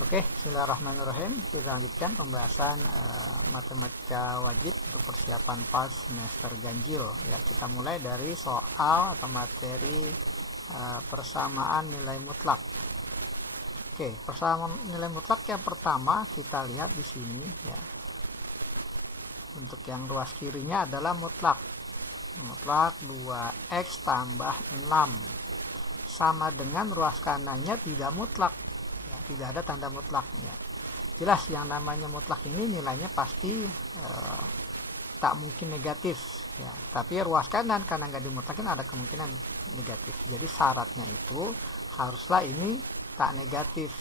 Oke, bismillahirrahmanirrahim. Kita lanjutkan pembahasan matematika wajib untuk persiapan PAS semester ganjil. Ya, kita mulai dari soal atau materi persamaan nilai mutlak. Oke, persamaan nilai mutlak yang pertama kita lihat di sini ya. Untuk yang ruas kirinya adalah mutlak. Mutlak 2x tambah 6 sama dengan ruas kanannya tidak mutlak. Tidak ada tanda mutlaknya. Jelas yang namanya mutlak ini nilainya pasti tak mungkin negatif ya. Tapi ruas kanan karena nggak dimutlakin ada kemungkinan negatif. Jadi syaratnya itu haruslah ini tak negatif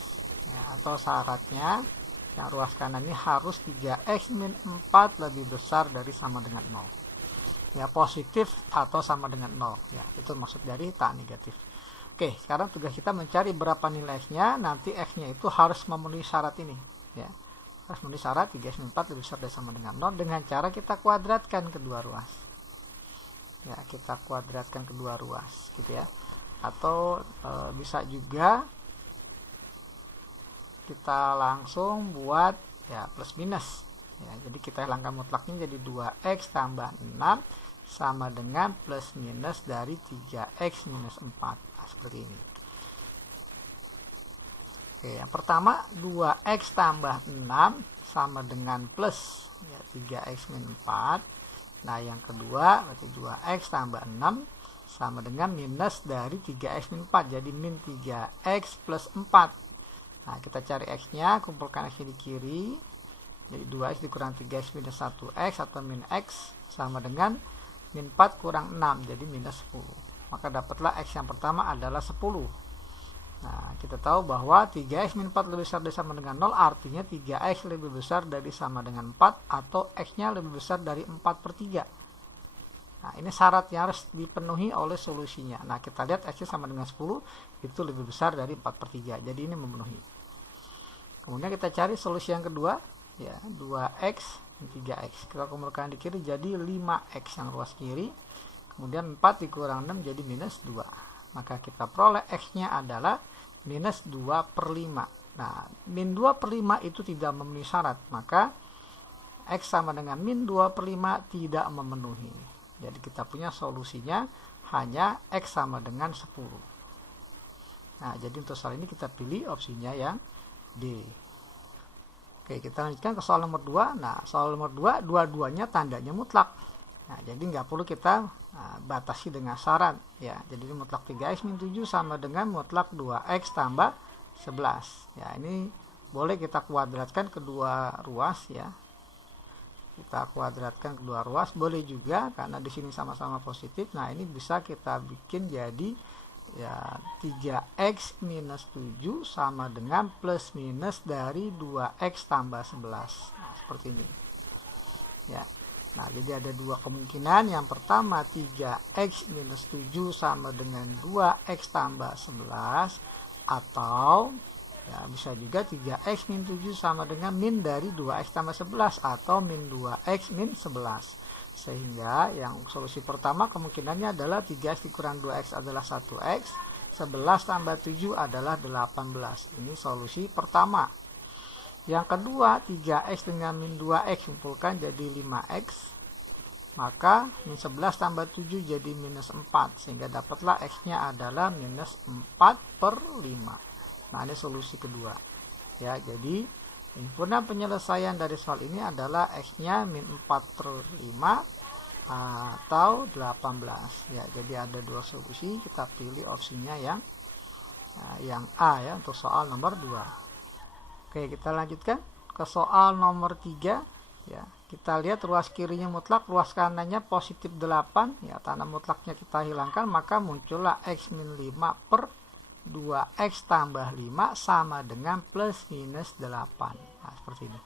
ya, atau syaratnya yang ruas kanan ini harus 3x min 4 lebih besar dari sama dengan 0 ya, positif atau sama dengan 0 ya, itu maksud dari tak negatif. Oke, sekarang tugas kita mencari berapa nilai x-nya. Nanti x-nya itu harus memenuhi syarat ini ya. Harus memenuhi syarat 3x min 4 lebih besar dari sama dengan 0 dengan cara kita kuadratkan kedua ruas. Ya, kita kuadratkan kedua ruas gitu ya. Atau bisa juga kita langsung buat ya plus minus. Ya, jadi kita hilangkan mutlaknya jadi 2x tambah 6 sama dengan plus minus dari 3x minus 4. Seperti ini. Oke, yang pertama 2x tambah 6 sama dengan plus ya, 3x min 4. Nah, yang kedua berarti 2x tambah 6 sama dengan minus dari 3x min 4. Jadi min 3x plus 4. Nah, kita cari x-nya, kumpulkan x di kiri. Jadi 2x dikurang 3x minus 1x atau min x sama dengan min 4 kurang 6, jadi minus 10. Maka dapatlah x yang pertama adalah 10. Nah, kita tahu bahwa 3x min 4 lebih besar dari sama dengan 0, artinya 3x lebih besar dari sama dengan 4, atau x-nya lebih besar dari 4/3. Nah, ini syarat yang harus dipenuhi oleh solusinya. Nah, kita lihat x-nya sama dengan 10, itu lebih besar dari 4/3. Jadi ini memenuhi. Kemudian kita cari solusi yang kedua, ya 2x dan 3x. Kita kumpulkan di kiri jadi 5x yang ruas kiri. Kemudian 4 dikurang 6 jadi minus 2. Maka kita peroleh x-nya adalah minus 2/5. Nah, min 2/5 itu tidak memenuhi syarat. Maka x sama dengan min 2/5 tidak memenuhi. Jadi kita punya solusinya hanya x sama dengan 10. Nah, jadi untuk soal ini kita pilih opsinya yang D. Oke, kita lanjutkan ke soal nomor 2. Nah, soal nomor 2, dua-duanya tandanya mutlak. Nah, jadi nggak perlu kita batasi dengan syarat ya. Jadi mutlak 3x min 7 sama dengan mutlak 2x tambah 11 ya. Ini boleh kita kuadratkan kedua ruas ya. Kita kuadratkan kedua ruas, boleh juga karena di sini sama-sama positif. Nah, ini bisa kita bikin jadi ya 3x minus 7 sama dengan plus minus dari 2x tambah 11. Nah, seperti ini ya. Nah, jadi ada dua kemungkinan. Yang pertama 3x minus 7 sama dengan 2x tambah 11, atau ya bisa juga 3x min 7 sama dengan min dari 2x tambah 11 atau min 2x min 11. Sehingga yang solusi pertama kemungkinannya adalah 3x dikurang 2x adalah 1x, 11 tambah 7 adalah 18. Ini solusi pertama. Yang kedua 3x dengan min 2x kumpulkan jadi 5x. Maka min 11 tambah 7 jadi minus 4. Sehingga dapatlah x-nya adalah minus 4/5. Nah, ini solusi kedua. Ya, jadi sempurna penyelesaian dari soal ini adalah x-nya min 4/5 atau 18. Ya, jadi ada dua solusi. Kita pilih opsinya yang A ya untuk soal nomor 2. Oke, kita lanjutkan ke soal nomor 3 ya. Kita lihat ruas kirinya mutlak, ruas kanannya positif 8 ya. Tanda mutlaknya kita hilangkan, maka muncullah x min 5 per 2x tambah 5 sama dengan plus minus 8. Nah, seperti ini.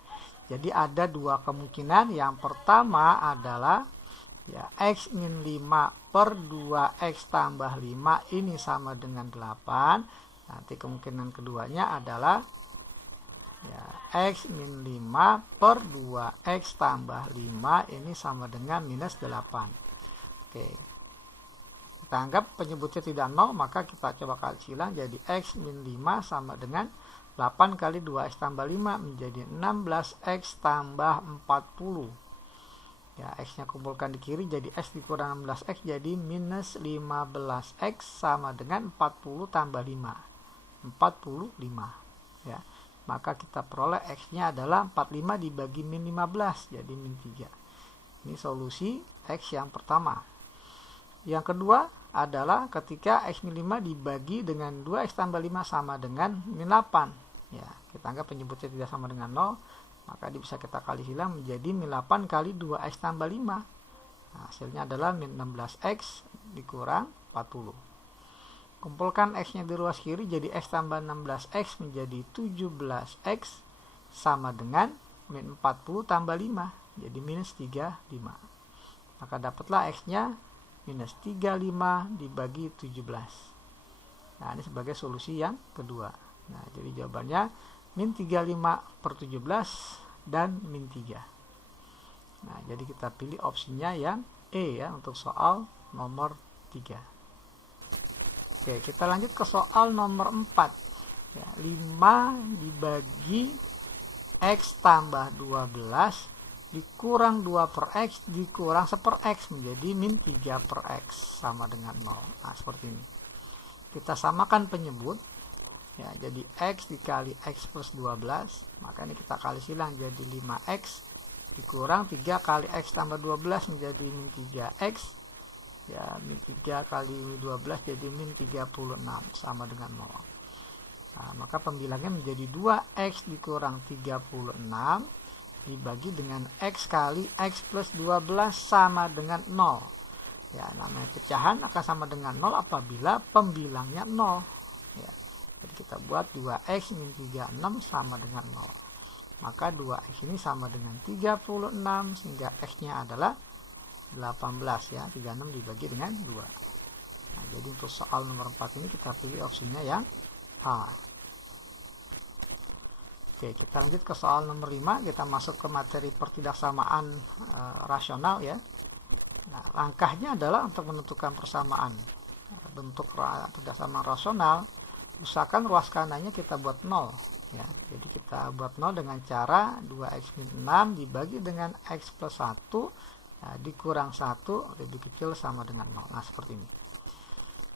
Jadi ada dua kemungkinan. Yang pertama adalah ya x min 5 per 2x tambah 5 ini sama dengan 8. Nanti kemungkinan keduanya adalah ya, x min 5 per 2x tambah 5 ini sama dengan minus 8. Oke, kita anggap penyebutnya tidak 0, maka kita coba kali silang jadi x min 5 sama dengan 8 kali 2x tambah 5 menjadi 16x tambah 40. Ya, x-nya kumpulkan di kiri jadi x dikurang 16x jadi minus 15x sama dengan 40 tambah 5. 45. Ya. Maka kita peroleh x-nya adalah 45 dibagi min 15 jadi min 3. Ini solusi x yang pertama. Yang kedua adalah ketika x min 5 dibagi dengan 2x tambah 5 sama dengan min 8. Ya, kita anggap penyebutnya tidak sama dengan 0, maka bisa kita kali silang menjadi min 8 kali 2x tambah 5. Nah, hasilnya adalah min 16x dikurang 40. Kumpulkan x-nya di ruas kiri jadi x tambah 16x menjadi 17x sama dengan min 40 tambah 5 jadi minus 35. Maka dapatlah x-nya minus 35 dibagi 17. Nah, ini sebagai solusi yang kedua. Nah, jadi jawabannya min 35 per 17 dan min 3. Nah, jadi kita pilih opsinya yang E ya untuk soal nomor 3. Oke, kita lanjut ke soal nomor 4. Ya, 5 dibagi x tambah 12 dikurang 2 per x dikurang 1 per x menjadi min 3 per x sama dengan 0. Nah, seperti ini. Kita samakan penyebut. Ya, jadi x dikali x plus 12, maka ini kita kali silang jadi 5x dikurang 3 kali x tambah 12 menjadi min 3x. Ya, min 3 kali 12 jadi min 36 sama dengan 0. Nah, maka pembilangnya menjadi 2x dikurang 36 dibagi dengan x kali x plus 12 sama dengan 0. Ya, namanya pecahan akan sama dengan 0 apabila pembilangnya 0. Ya, jadi kita buat 2x min 36 sama dengan 0. Maka 2x ini sama dengan 36 sehingga x-nya adalah 18 ya. 36 dibagi dengan 2. Nah, jadi untuk soal nomor 4 ini kita pilih opsinya yang A. Oke, kita lanjut ke soal nomor 5. Kita masuk ke materi pertidaksamaan rasional ya. Nah, langkahnya adalah untuk menentukan persamaan bentuk pertidaksamaan rasional. Usahakan ruas kanannya kita buat 0 ya. Jadi kita buat 0 dengan cara 2x min 6 dibagi dengan x plus 1 ya, dikurang 1 lebih kecil sama dengan 0. Nah, seperti ini.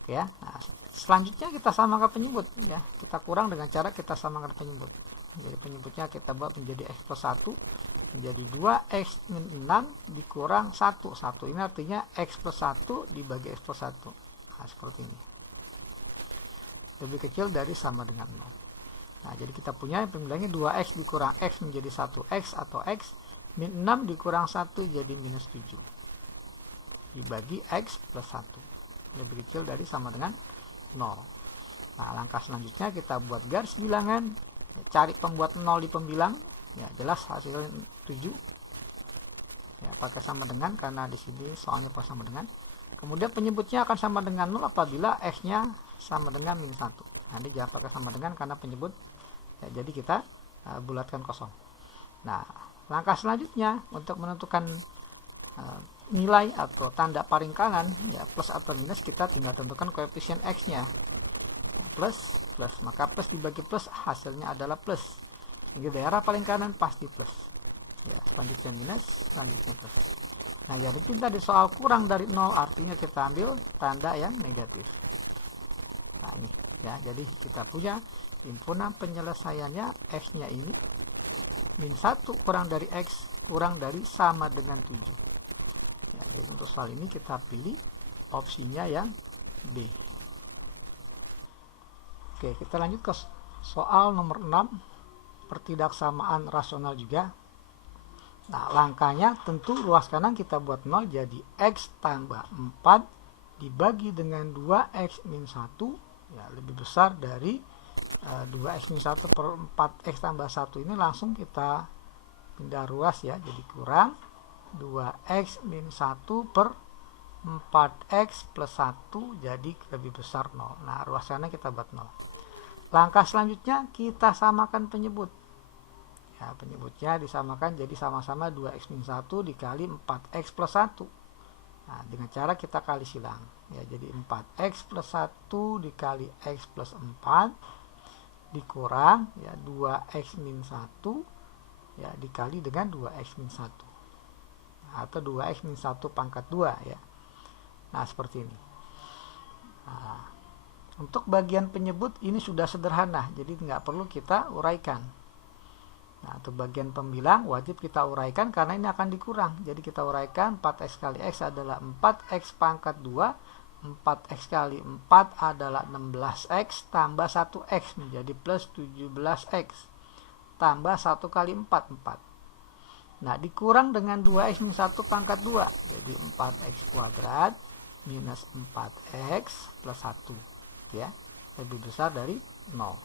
Oke ya. Nah, selanjutnya kita samakan penyebut ya. Kita kurang dengan cara kita samakan penyebut. Jadi penyebutnya kita buat menjadi x plus 1 menjadi 2x min 6 dikurang 1. 1 ini artinya x plus 1 dibagi x plus 1. Nah, seperti ini. Lebih kecil dari sama dengan 0. Nah, jadi kita punya pembilangnya 2x dikurang x menjadi 1x atau x min 6 dikurang 1 jadi minus 7 dibagi x plus 1 lebih kecil dari sama dengan 0. Nah, langkah selanjutnya kita buat garis bilangan, cari pembuat 0 di pembilang ya, jelas hasilnya 7 ya, pakai sama dengan karena di sini soalnya pas sama dengan. Kemudian penyebutnya akan sama dengan 0 apabila x-nya sama dengan min 1. Nanti jangan pakai sama dengan karena penyebut ya, jadi kita bulatkan kosong. Nah, langkah selanjutnya untuk menentukan nilai atau tanda paling kanan ya, plus atau minus, kita tinggal tentukan koefisien x-nya. Plus, maka plus dibagi plus hasilnya adalah plus. Hingga daerah paling kanan pasti plus. Ya, selanjutnya minus, selanjutnya plus. Nah, jadi pintar di soal kurang dari 0 artinya kita ambil tanda yang negatif. Nah, ini ya, jadi kita punya himpunan penyelesaiannya x-nya ini min 1 kurang dari x kurang dari sama dengan 7. Ya, jadi untuk soal ini kita pilih opsinya yang B. Oke, kita lanjut ke soal nomor 6, pertidaksamaan rasional juga. Nah, langkahnya tentu ruas kanan kita buat 0 jadi x tambah 4 dibagi dengan 2x min 1 ya, lebih besar dari 2x min 1 per 4x tambah 1 ini langsung kita pindah ruas ya, jadi kurang 2x min 1 per 4x plus 1 jadi lebih besar 0. Nah, ruas kanan kita buat 0. Langkah selanjutnya kita samakan penyebut. Ya, penyebutnya disamakan jadi sama-sama 2x min 1 dikali 4x plus 1. Nah, dengan cara kita kali silang. Ya, jadi 4x plus 1 dikali x plus 4 dikurang ya 2x min 1 ya dikali dengan 2x min 1 atau 2x min 1 pangkat 2 ya. Nah, seperti ini. Nah, untuk bagian penyebut ini sudah sederhana, jadi nggak perlu kita uraikan. Nah, untuk bagian pembilang wajib kita uraikan karena ini akan dikurang. Jadi kita uraikan 4x kali x adalah 4x pangkat 2, 4x kali 4 adalah 16x tambah 1x menjadi plus 17x tambah 1 kali 4, 4. Nah, dikurang dengan 2x min 1 pangkat 2, jadi 4x kuadrat minus 4x plus 1 ya, lebih besar dari 0.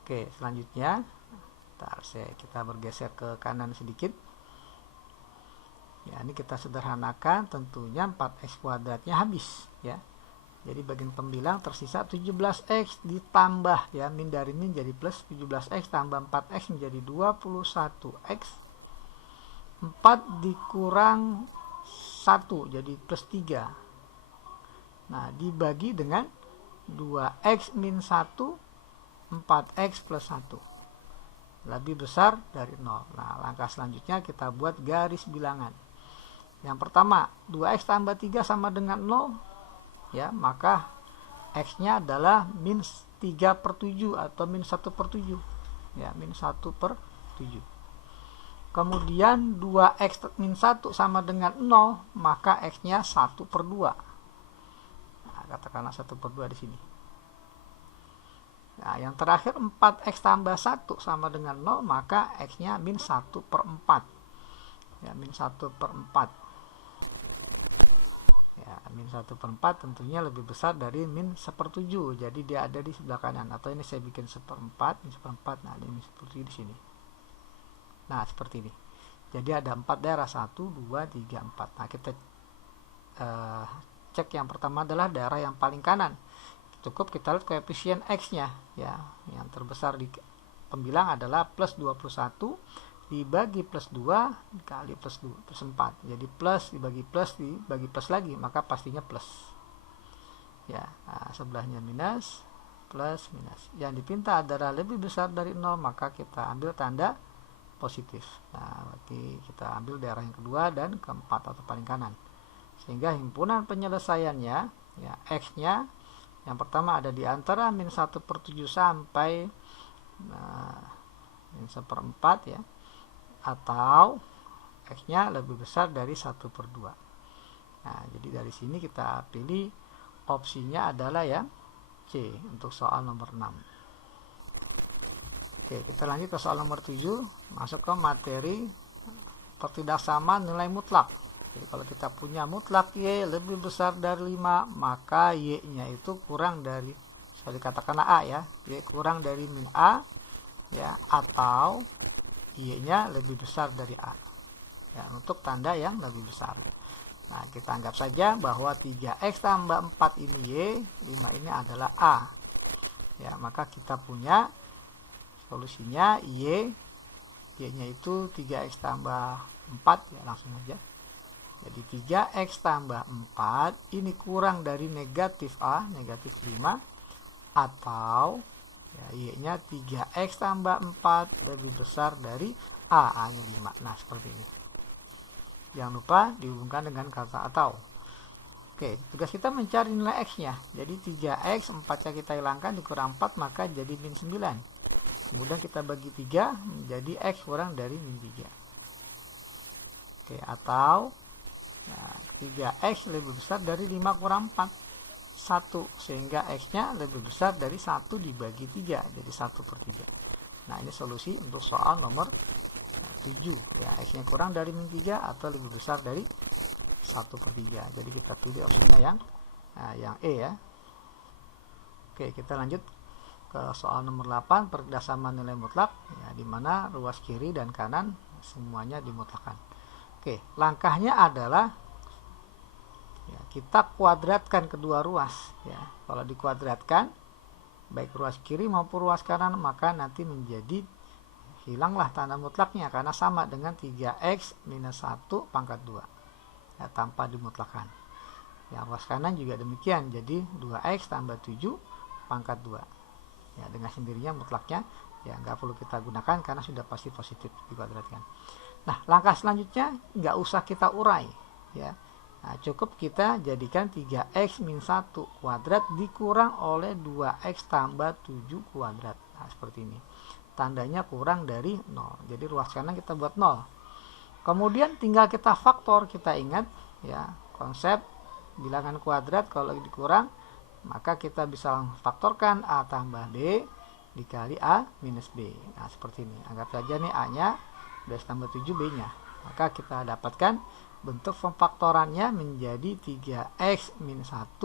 Oke, selanjutnya kita bergeser ke kanan sedikit. Ya, ini kita sederhanakan, tentunya 4x kuadratnya habis ya. Jadi bagian pembilang tersisa 17x ditambah ya, min dari min jadi plus 17x tambah 4x menjadi 21x. 4 dikurang 1 jadi plus 3. Nah, dibagi dengan 2x min 1, 4x plus 1. Lebih besar dari 0. Nah, langkah selanjutnya kita buat garis bilangan. Yang pertama, 2x tambah 3 sama dengan 0. Ya, maka x-nya adalah min 3/7 atau min 1/7. Ya, min 1/7. Kemudian 2x min 1 sama dengan 0, maka x-nya 1/2. Nah, katakanlah 1/2 di sini. Nah, yang terakhir 4x tambah 1 sama dengan 0, maka x-nya min 1/4. Ya, min 1/4. Ya, min 1/4 tentunya lebih besar dari min 1/7. Jadi dia ada di sebelah kanan. Atau ini saya bikin 1/4, min 1/4. Nah, ini min 1/7 di sini. Nah, seperti ini. Jadi ada 4 daerah, 1, 2, 3, 4. Nah, kita cek yang pertama adalah daerah yang paling kanan. Cukup kita lihat koefisien x-nya ya. Yang terbesar di pembilang adalah plus 21 dibagi plus 2 dikali plus 2 plus 4. Jadi plus dibagi plus lagi, maka pastinya plus. Ya, nah, sebelahnya minus, plus, minus. Yang dipinta adalah lebih besar dari 0, maka kita ambil tanda positif. Nah, berarti kita ambil daerah yang kedua dan keempat atau paling kanan. Sehingga himpunan penyelesaiannya ya, x-nya yang pertama ada di antara min 1/7 sampai min 1/4 ya, atau x-nya lebih besar dari 1/2. Nah, jadi dari sini kita pilih opsinya adalah yang C untuk soal nomor 6. Oke, kita lanjut ke soal nomor 7, masuk ke materi pertidaksama nilai mutlak. Jadi kalau kita punya mutlak Y lebih besar dari 5, maka Y-nya itu kurang dari, sorry katakanlah A ya, Y kurang dari min A ya, atau Y-nya lebih besar dari A. Ya, untuk tanda yang lebih besar. Nah, kita anggap saja bahwa 3x tambah 4 ini Y, 5 ini adalah A. Ya, maka kita punya solusinya Y-nya itu 3x tambah 4 ya, langsung aja. Jadi 3x tambah 4 ini kurang dari negatif A, negatif 5, atau ya, Y-nya 3x tambah 4 lebih besar dari A, A-nya 5. Nah, seperti ini. Jangan lupa dihubungkan dengan kata atau. Oke, tugas kita mencari nilai x-nya. Jadi 3x, 4-nya kita hilangkan, dikurang 4, maka jadi min 9. Kemudian kita bagi 3, menjadi x kurang dari min 3. Oke, atau nah, 3x lebih besar dari 5 kurang 4, 1, sehingga x-nya lebih besar dari 1 dibagi 3, jadi 1/3. Nah, ini solusi untuk soal nomor 7 ya, x-nya kurang dari min 3 atau lebih besar dari 1/3. Jadi kita pilih opsinya yang E ya. Oke, kita lanjut ke soal nomor 8, pertidaksama nilai mutlak ya, di mana ruas kiri dan kanan semuanya dimutlakan. Oke, langkahnya adalah ya, kita kuadratkan kedua ruas ya. Kalau dikuadratkan baik ruas kiri maupun ruas kanan, maka nanti menjadi hilanglah tanda mutlaknya karena sama dengan 3x minus 1 pangkat 2 ya, tanpa dimutlakan. Yang ruas kanan juga demikian, jadi 2x tambah 7 pangkat 2. Ya, dengan sendirinya mutlaknya ya nggak perlu kita gunakan karena sudah pasti positif dikuadratkan. Nah, langkah selanjutnya nggak usah kita urai ya. Nah, cukup kita jadikan 3x min 1 kuadrat dikurang oleh 2x tambah 7 kuadrat. Nah, seperti ini. Tandanya kurang dari 0. Jadi ruas kanan kita buat 0. Kemudian tinggal kita faktor. Kita ingat ya, konsep bilangan kuadrat kalau dikurang, maka kita bisa faktorkan A tambah B dikali A minus B. Nah, seperti ini. Anggap saja nih A-nya 12 tambah 7 B-nya. Maka kita dapatkan bentuk pemfaktorannya menjadi 3x min 1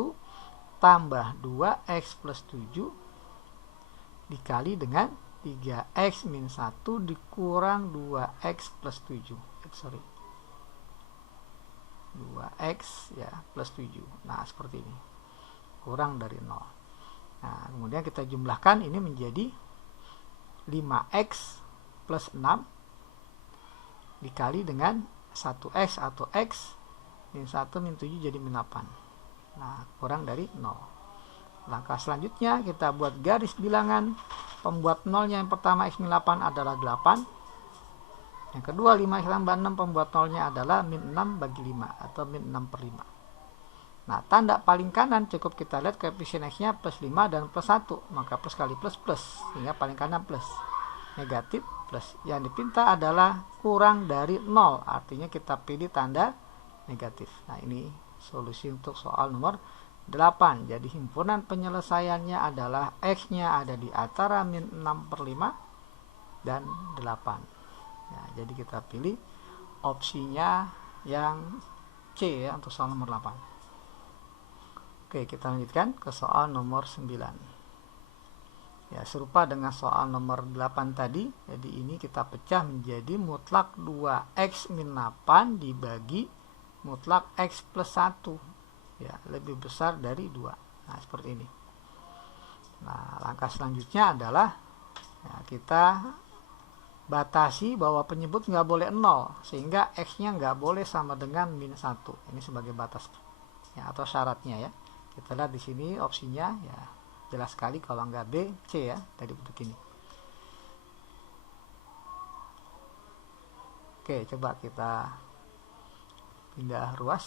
tambah 2x plus 7 dikali dengan 3x min 1 dikurang 2x plus 7. 2x ya plus 7. Nah, seperti ini. Kurang dari 0. Nah, kemudian kita jumlahkan ini menjadi 5x plus 6 dikali dengan 1x atau x min 1 min 7 jadi min 8. Nah, kurang dari 0. Langkah selanjutnya kita buat garis bilangan. Pembuat nolnya yang pertama x min 8 adalah 8. Yang kedua 5x tambah 6 pembuat nolnya adalah min 6 bagi 5 atau min 6 per 5. Nah, tanda paling kanan cukup kita lihat koefisien x-nya plus 5 dan plus 1. Maka plus kali plus plus, sehingga paling kanan plus. Negatif plus. Yang dipinta adalah kurang dari 0. Artinya kita pilih tanda negatif. Nah, ini solusi untuk soal nomor 8. Jadi himpunan penyelesaiannya adalah x-nya ada di antara min 6 per 5 dan 8. Nah, jadi kita pilih opsinya yang C ya untuk soal nomor 8. Oke, kita lanjutkan ke soal nomor 9. Ya, serupa dengan soal nomor 8 tadi. Jadi ini kita pecah menjadi mutlak 2x min 8 dibagi mutlak x plus 1. Ya, lebih besar dari 2. Nah, seperti ini. Nah, langkah selanjutnya adalah ya, kita batasi bahwa penyebut nggak boleh 0. Sehingga x-nya nggak boleh sama dengan min 1. Ini sebagai batas ya, atau syaratnya ya. Kita lihat di sini opsinya ya. Jelas sekali kalau nggak B, C ya, dari bentuk ini. Oke, coba kita pindah ruas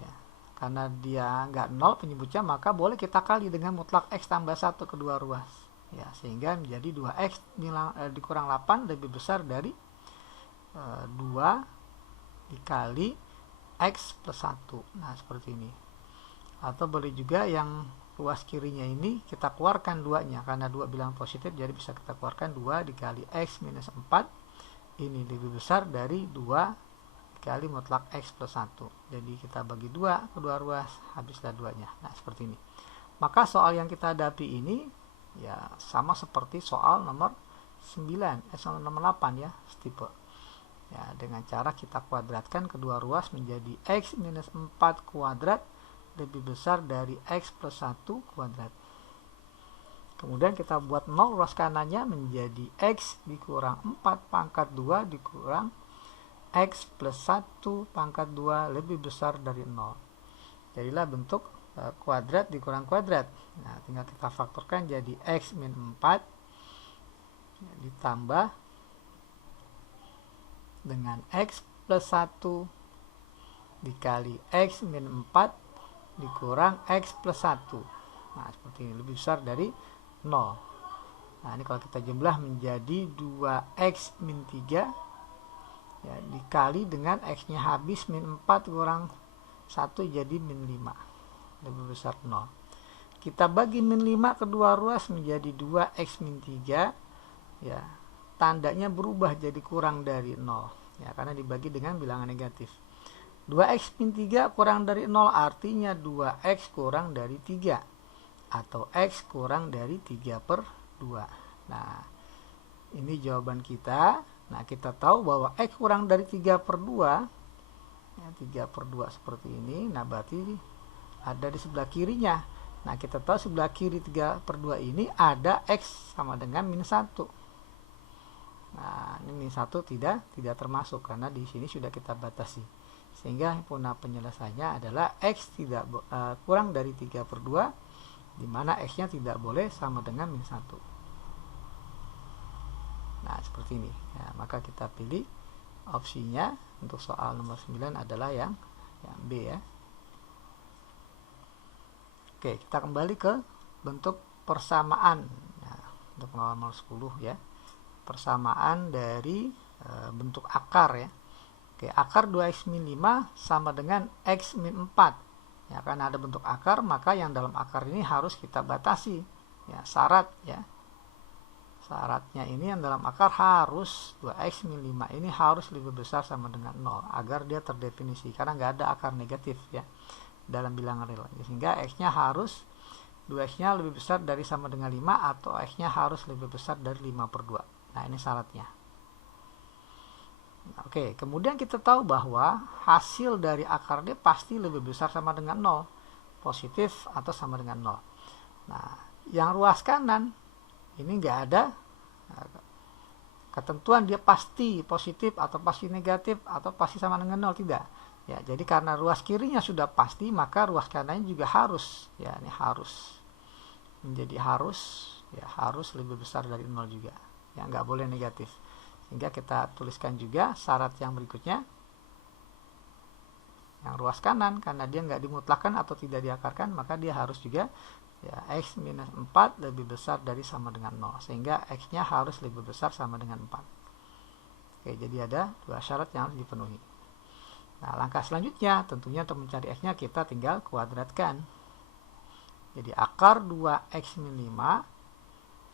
ya. Karena dia nggak 0 penyebutnya, maka boleh kita kali dengan mutlak x tambah 1 kedua ruas. Ya, sehingga menjadi 2x dikurang 8 lebih besar dari 2 dikali x plus 1. Nah, seperti ini. Atau boleh juga yang ruas kirinya ini kita keluarkan 2-nya, karena 2 bilang positif, jadi bisa kita keluarkan 2 dikali x minus 4. Ini lebih besar dari 2 dikali mutlak x plus 1. Jadi kita bagi 2 kedua ruas, habislah 2-nya. Nah, seperti ini. Maka soal yang kita hadapi ini ya sama seperti soal nomor 9, nomor 8 ya, setipe. Ya, dengan cara kita kuadratkan kedua ruas menjadi x minus 4 kuadrat lebih besar dari x plus 1 kuadrat. Kemudian kita buat 0 ruas kanannya menjadi x dikurang 4 pangkat 2 dikurang x plus 1 pangkat 2 lebih besar dari 0. Jadilah bentuk kuadrat dikurang kuadrat. Nah, tinggal kita faktorkan jadi x min 4 ditambah dengan x plus 1 dikali x min 4 dikurang x plus 1. Nah, seperti ini, lebih besar dari 0. Nah, ini kalau kita jumlah menjadi 2x min 3 ya, dikali dengan x-nya habis min 4 kurang 1 jadi min 5. Lebih besar 0. Kita bagi min 5 kedua ruas menjadi 2x min 3 ya. Tandanya berubah jadi kurang dari 0 ya, karena dibagi dengan bilangan negatif. 2x min 3 kurang dari 0 artinya 2x kurang dari 3 atau x kurang dari 3 per 2. Nah, ini jawaban kita. Nah, kita tahu bahwa x kurang dari 3 per 2 ya, 3 per 2 seperti ini. Nah, berarti ada di sebelah kirinya. Nah, kita tahu sebelah kiri 3 per 2 ini ada x sama dengan min 1. Nah, ini min 1 tidak termasuk karena di sini sudah kita batasi. Sehingga himpunan penyelesaiannya adalah x kurang dari 3 per 2, di mana x-nya tidak boleh sama dengan min 1. seperti ini. Ya, maka kita pilih opsinya untuk soal nomor 9 adalah yang B ya. Oke, kita kembali ke bentuk persamaan. Nah, untuk nomor 10 ya. Persamaan dari bentuk akar ya. Oke, akar 2x-5 sama dengan x-4. Ya, karena ada bentuk akar, maka yang dalam akar ini harus kita batasi. Ya, syarat ya. Syaratnya ini yang dalam akar harus 2x-5 ini harus lebih besar sama dengan 0 agar dia terdefinisi, karena nggak ada akar negatif ya dalam bilangan real. Sehingga x-nya harus 2x-nya lebih besar dari sama dengan 5 atau x-nya harus lebih besar dari 5/2. Nah, ini syaratnya. Oke, kemudian kita tahu bahwa hasil dari akar dia pasti lebih besar sama dengan 0, positif atau sama dengan 0. Nah, yang ruas kanan ini nggak ada ketentuan dia pasti positif atau pasti negatif atau pasti sama dengan 0, tidak ya. Jadi karena ruas kirinya sudah pasti, maka ruas kanannya juga harus ya, ini harus menjadi harus lebih besar dari 0 juga ya, nggak boleh negatif. Sehingga kita tuliskan juga syarat yang berikutnya, yang ruas kanan karena dia nggak dimutlakan atau tidak diakarkan, maka dia harus juga ya, x-4 lebih besar dari sama dengan 0, sehingga x-nya harus lebih besar sama dengan 4. Oke, jadi ada dua syarat yang harus dipenuhi. Nah, langkah selanjutnya tentunya untuk mencari x-nya kita tinggal kuadratkan. Jadi akar 2x-5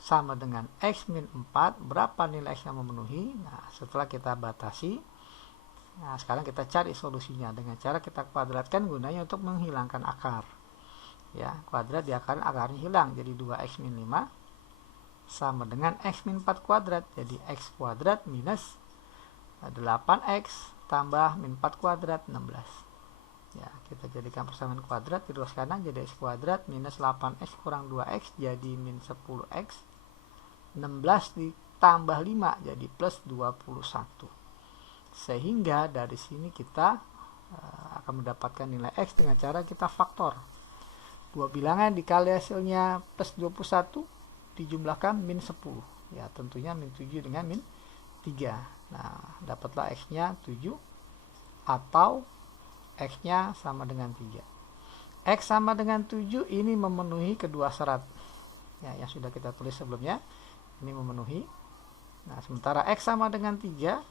sama dengan x-4, berapa nilai x yang memenuhi? Nah, setelah kita batasi, nah sekarang kita cari solusinya dengan cara kita kuadratkan gunanya untuk menghilangkan akar. Ya, kuadrat diakarin, akarnya hilang, jadi 2x-5 sama dengan x-4 kuadrat, jadi x kuadrat minus 8x tambah min 4 kuadrat 16. Ya, kita jadikan persamaan kuadrat di ruas kanan, jadi x kuadrat minus 8x kurang 2x jadi min 10x, 16 ditambah 5 jadi plus 21. Sehingga dari sini kita akan mendapatkan nilai x dengan cara kita faktor. Dua bilangan dikali hasilnya plus 21 dijumlahkan min 10. Ya, tentunya min 7 dengan min 3. Nah, dapatlah x-nya 7 atau x-nya sama dengan 3. X sama dengan 7 ini memenuhi kedua syarat. Ya, yang sudah kita tulis sebelumnya, ini memenuhi. Nah, sementara x sama dengan 3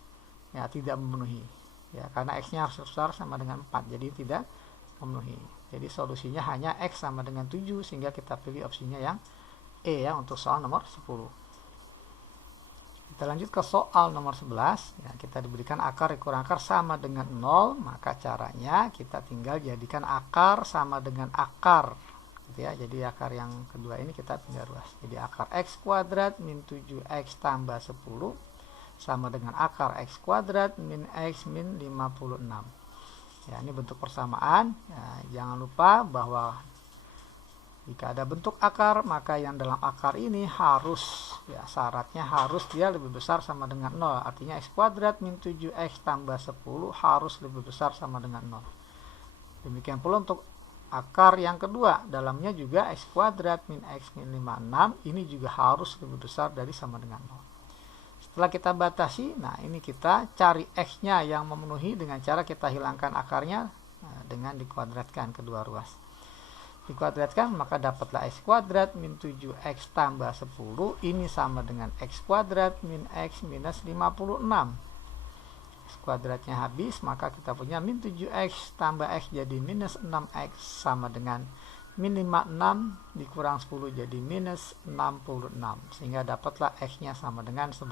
ya tidak memenuhi. Ya, karena x-nya harus besar sama dengan 4, jadi tidak memenuhi. Jadi solusinya hanya x sama dengan 7, sehingga kita pilih opsinya yang E ya untuk soal nomor 10. Kita lanjut ke soal nomor 11. Ya, kita diberikan akar kurang akar sama dengan 0, maka caranya kita tinggal jadikan akar sama dengan akar. Gitu ya. Jadi akar yang kedua ini kita tinggal ruas. Jadi akar x kuadrat min 7x tambah 10 sama dengan akar x kuadrat min x min 56. Ya, ini bentuk persamaan. Ya, jangan lupa bahwa jika ada bentuk akar, maka yang dalam akar ini harus ya, syaratnya harus dia lebih besar sama dengan 0. Artinya x kuadrat min 7x tambah 10 harus lebih besar sama dengan 0. Demikian pula untuk akar yang kedua, dalamnya juga x kuadrat min x min 56 ini juga harus lebih besar dari sama dengan 0. Setelah kita batasi, nah ini kita cari x-nya yang memenuhi dengan cara kita hilangkan akarnya dengan dikuadratkan kedua ruas. Dikuadratkan maka dapatlah x kuadrat min 7x tambah 10 ini sama dengan x kuadrat min x minus 56. X kuadratnya habis, maka kita punya min 7x tambah x jadi minus 6x sama dengan min 56 dikurang 10 jadi minus 66, sehingga dapatlah x-nya sama dengan 11.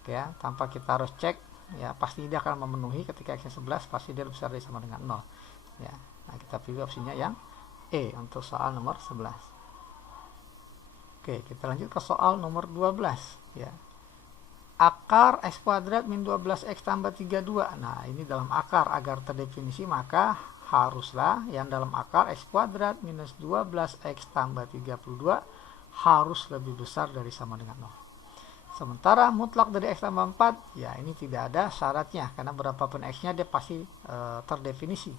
Oke ya, tanpa kita harus cek ya, pasti dia akan memenuhi. Ketika x-nya 11 pasti dia besar dari sama dengan 0 ya. Nah, kita pilih opsinya yang E untuk soal nomor 11. Oke, kita lanjut ke soal nomor 12 ya. Akar x kuadrat min 12x tambah 32. Nah, ini dalam akar, agar terdefinisi maka haruslah yang dalam akar x kuadrat minus 12x tambah 32 harus lebih besar dari sama dengan 0. Sementara mutlak dari x tambah 4 ya ini tidak ada syaratnya, karena berapapun x-nya dia pasti terdefinisi.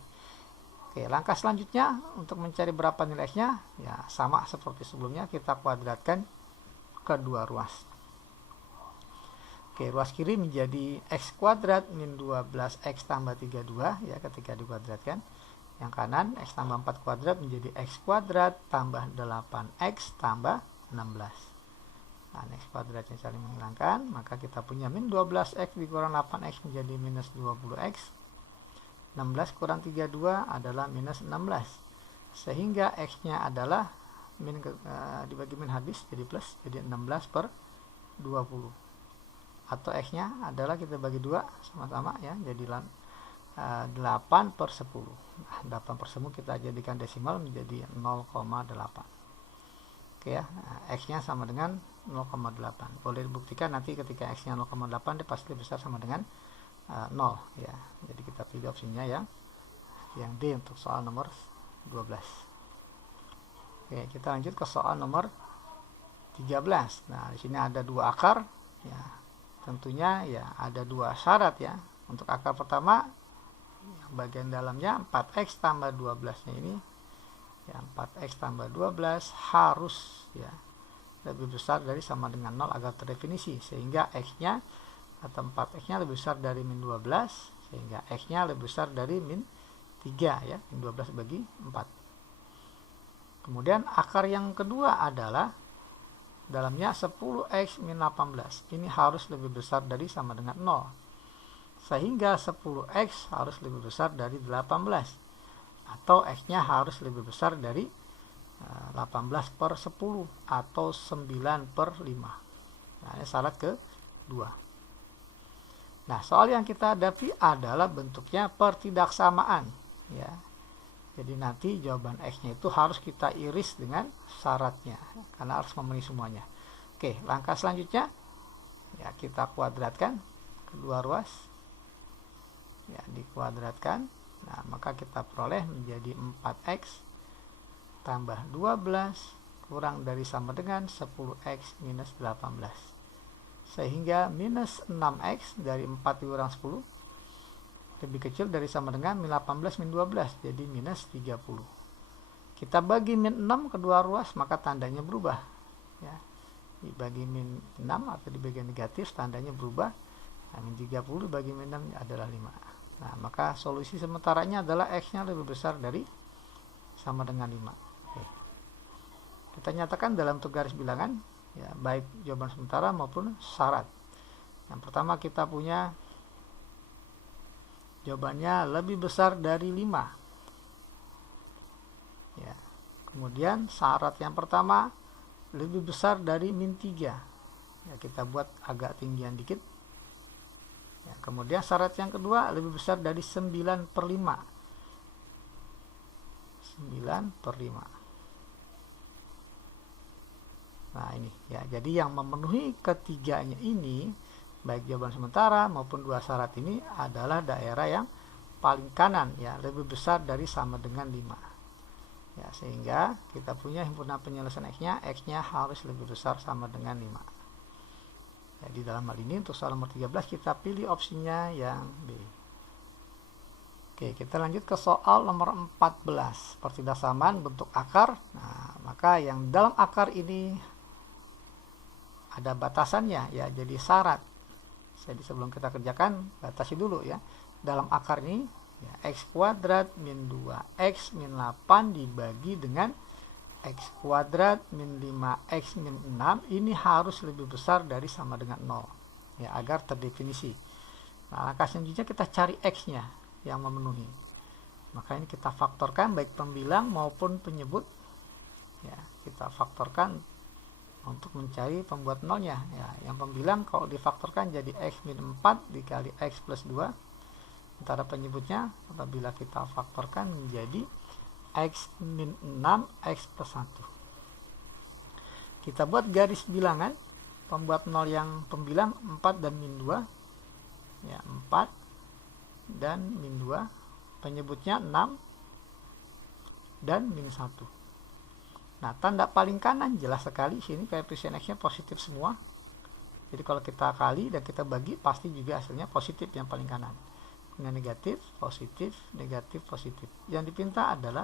Oke, langkah selanjutnya untuk mencari berapa nilai x-nya ya sama seperti sebelumnya, kita kuadratkan kedua ruas. Oke, ruas kiri menjadi x kuadrat min 12x tambah 32 ya ketika dikuadratkan. Yang kanan x tambah 4 kuadrat menjadi x kuadrat tambah 8x tambah 16. Nah, x kuadratnya saling menghilangkan, maka kita punya min 12x dikurang 8x menjadi minus 20x. 16 kurang 32 adalah minus 16. Sehingga x-nya adalah dibagi min habis jadi plus, jadi 16 per 20. Atau x-nya adalah kita bagi 2 sama-sama ya, jadi 8 per 10. Nah, 8 per 10 kita jadikan desimal menjadi 0,8. Oke ya, x-nya sama dengan 0,8. Boleh dibuktikan nanti ketika x-nya 0,8 dia pasti besar sama dengan 0 ya. Jadi kita pilih opsinya yang D untuk soal nomor 12. Oke, kita lanjut ke soal nomor 13. Nah, di sini ada dua akar ya. Tentunya ya ada dua syarat ya. Untuk akar pertama yang bagian dalamnya 4x tambah 12-nya ini ya, 4x tambah 12 harus ya lebih besar dari sama dengan 0 agar terdefinisi, sehingga x-nya atau 4x-nya lebih besar dari min 12, sehingga x-nya lebih besar dari min 3 ya, min 12 bagi 4. Kemudian akar yang kedua adalah dalamnya 10x min 18. Ini harus lebih besar dari sama dengan 0. Sehingga 10x harus lebih besar dari 18. Atau x-nya harus lebih besar dari 18 per 10 atau 9 per 5. Nah, ini syarat kedua. Nah, soal yang kita hadapi adalah bentuknya pertidaksamaan ya. Jadi nanti jawaban x-nya itu harus kita iris dengan syaratnya karena harus memenuhi semuanya. Oke, langkah selanjutnya ya kita kuadratkan kedua ruas. Ya, dikuadratkan. Nah, maka kita peroleh menjadi 4x tambah 12 kurang dari sama dengan 10x minus 18. Sehingga minus 6x dari 4 dikurang 10 lebih kecil dari sama dengan min 18 min 12, jadi minus 30. Kita bagi min 6 kedua ruas, maka tandanya berubah ya. Dibagi min 6 atau di bagian negatif tandanya berubah. Nah, min 30 bagi min 6 adalah 5. Nah, maka solusi sementaranya adalah x-nya lebih besar dari sama dengan 5. Oke. Kita nyatakan dalam bentuk garis bilangan ya, baik jawaban sementara maupun syarat. Yang pertama kita punya jawabannya lebih besar dari 5 ya. Kemudian syarat yang pertama lebih besar dari min 3 ya, kita buat agak tinggian dikit ya. Kemudian syarat yang kedua lebih besar dari 9 per 5. 9 per 5. Nah, ini ya, jadi yang memenuhi ketiganya ini baik jawaban sementara maupun dua syarat ini adalah daerah yang paling kanan ya, lebih besar dari sama dengan 5 ya, sehingga kita punya himpunan penyelesaian x-nya harus lebih besar sama dengan 5. Jadi dalam hal ini untuk soal nomor 13 kita pilih opsinya yang B. Oke, kita lanjut ke soal nomor 14, pertidaksamaan bentuk akar. Nah, maka yang dalam akar ini ada batasannya ya, jadi syarat. Jadi sebelum kita kerjakan batasi dulu ya. Dalam akar ini ya, x kuadrat min 2x min 8 dibagi dengan x kuadrat min 5x min 6 ini harus lebih besar dari sama dengan 0 ya, agar terdefinisi. Nah, langkah selanjutnya kita cari x-nya yang memenuhi. Maka ini kita faktorkan baik pembilang maupun penyebut ya, kita faktorkan untuk mencari pembuat nolnya ya. Yang pembilang kalau difaktorkan jadi x min 4 dikali x plus 2. Sementara penyebutnya apabila kita faktorkan menjadi x min 6 x plus 1. Kita buat garis bilangan pembuat nol yang pembilang 4 dan min 2 ya, 4 dan min 2, penyebutnya 6 dan min 1. Nah, tanda paling kanan jelas sekali sini koefisien x-nya positif semua. Jadi kalau kita kali dan kita bagi pasti juga hasilnya positif yang paling kanan. Kemudian negatif, positif, negatif, positif. Yang dipinta adalah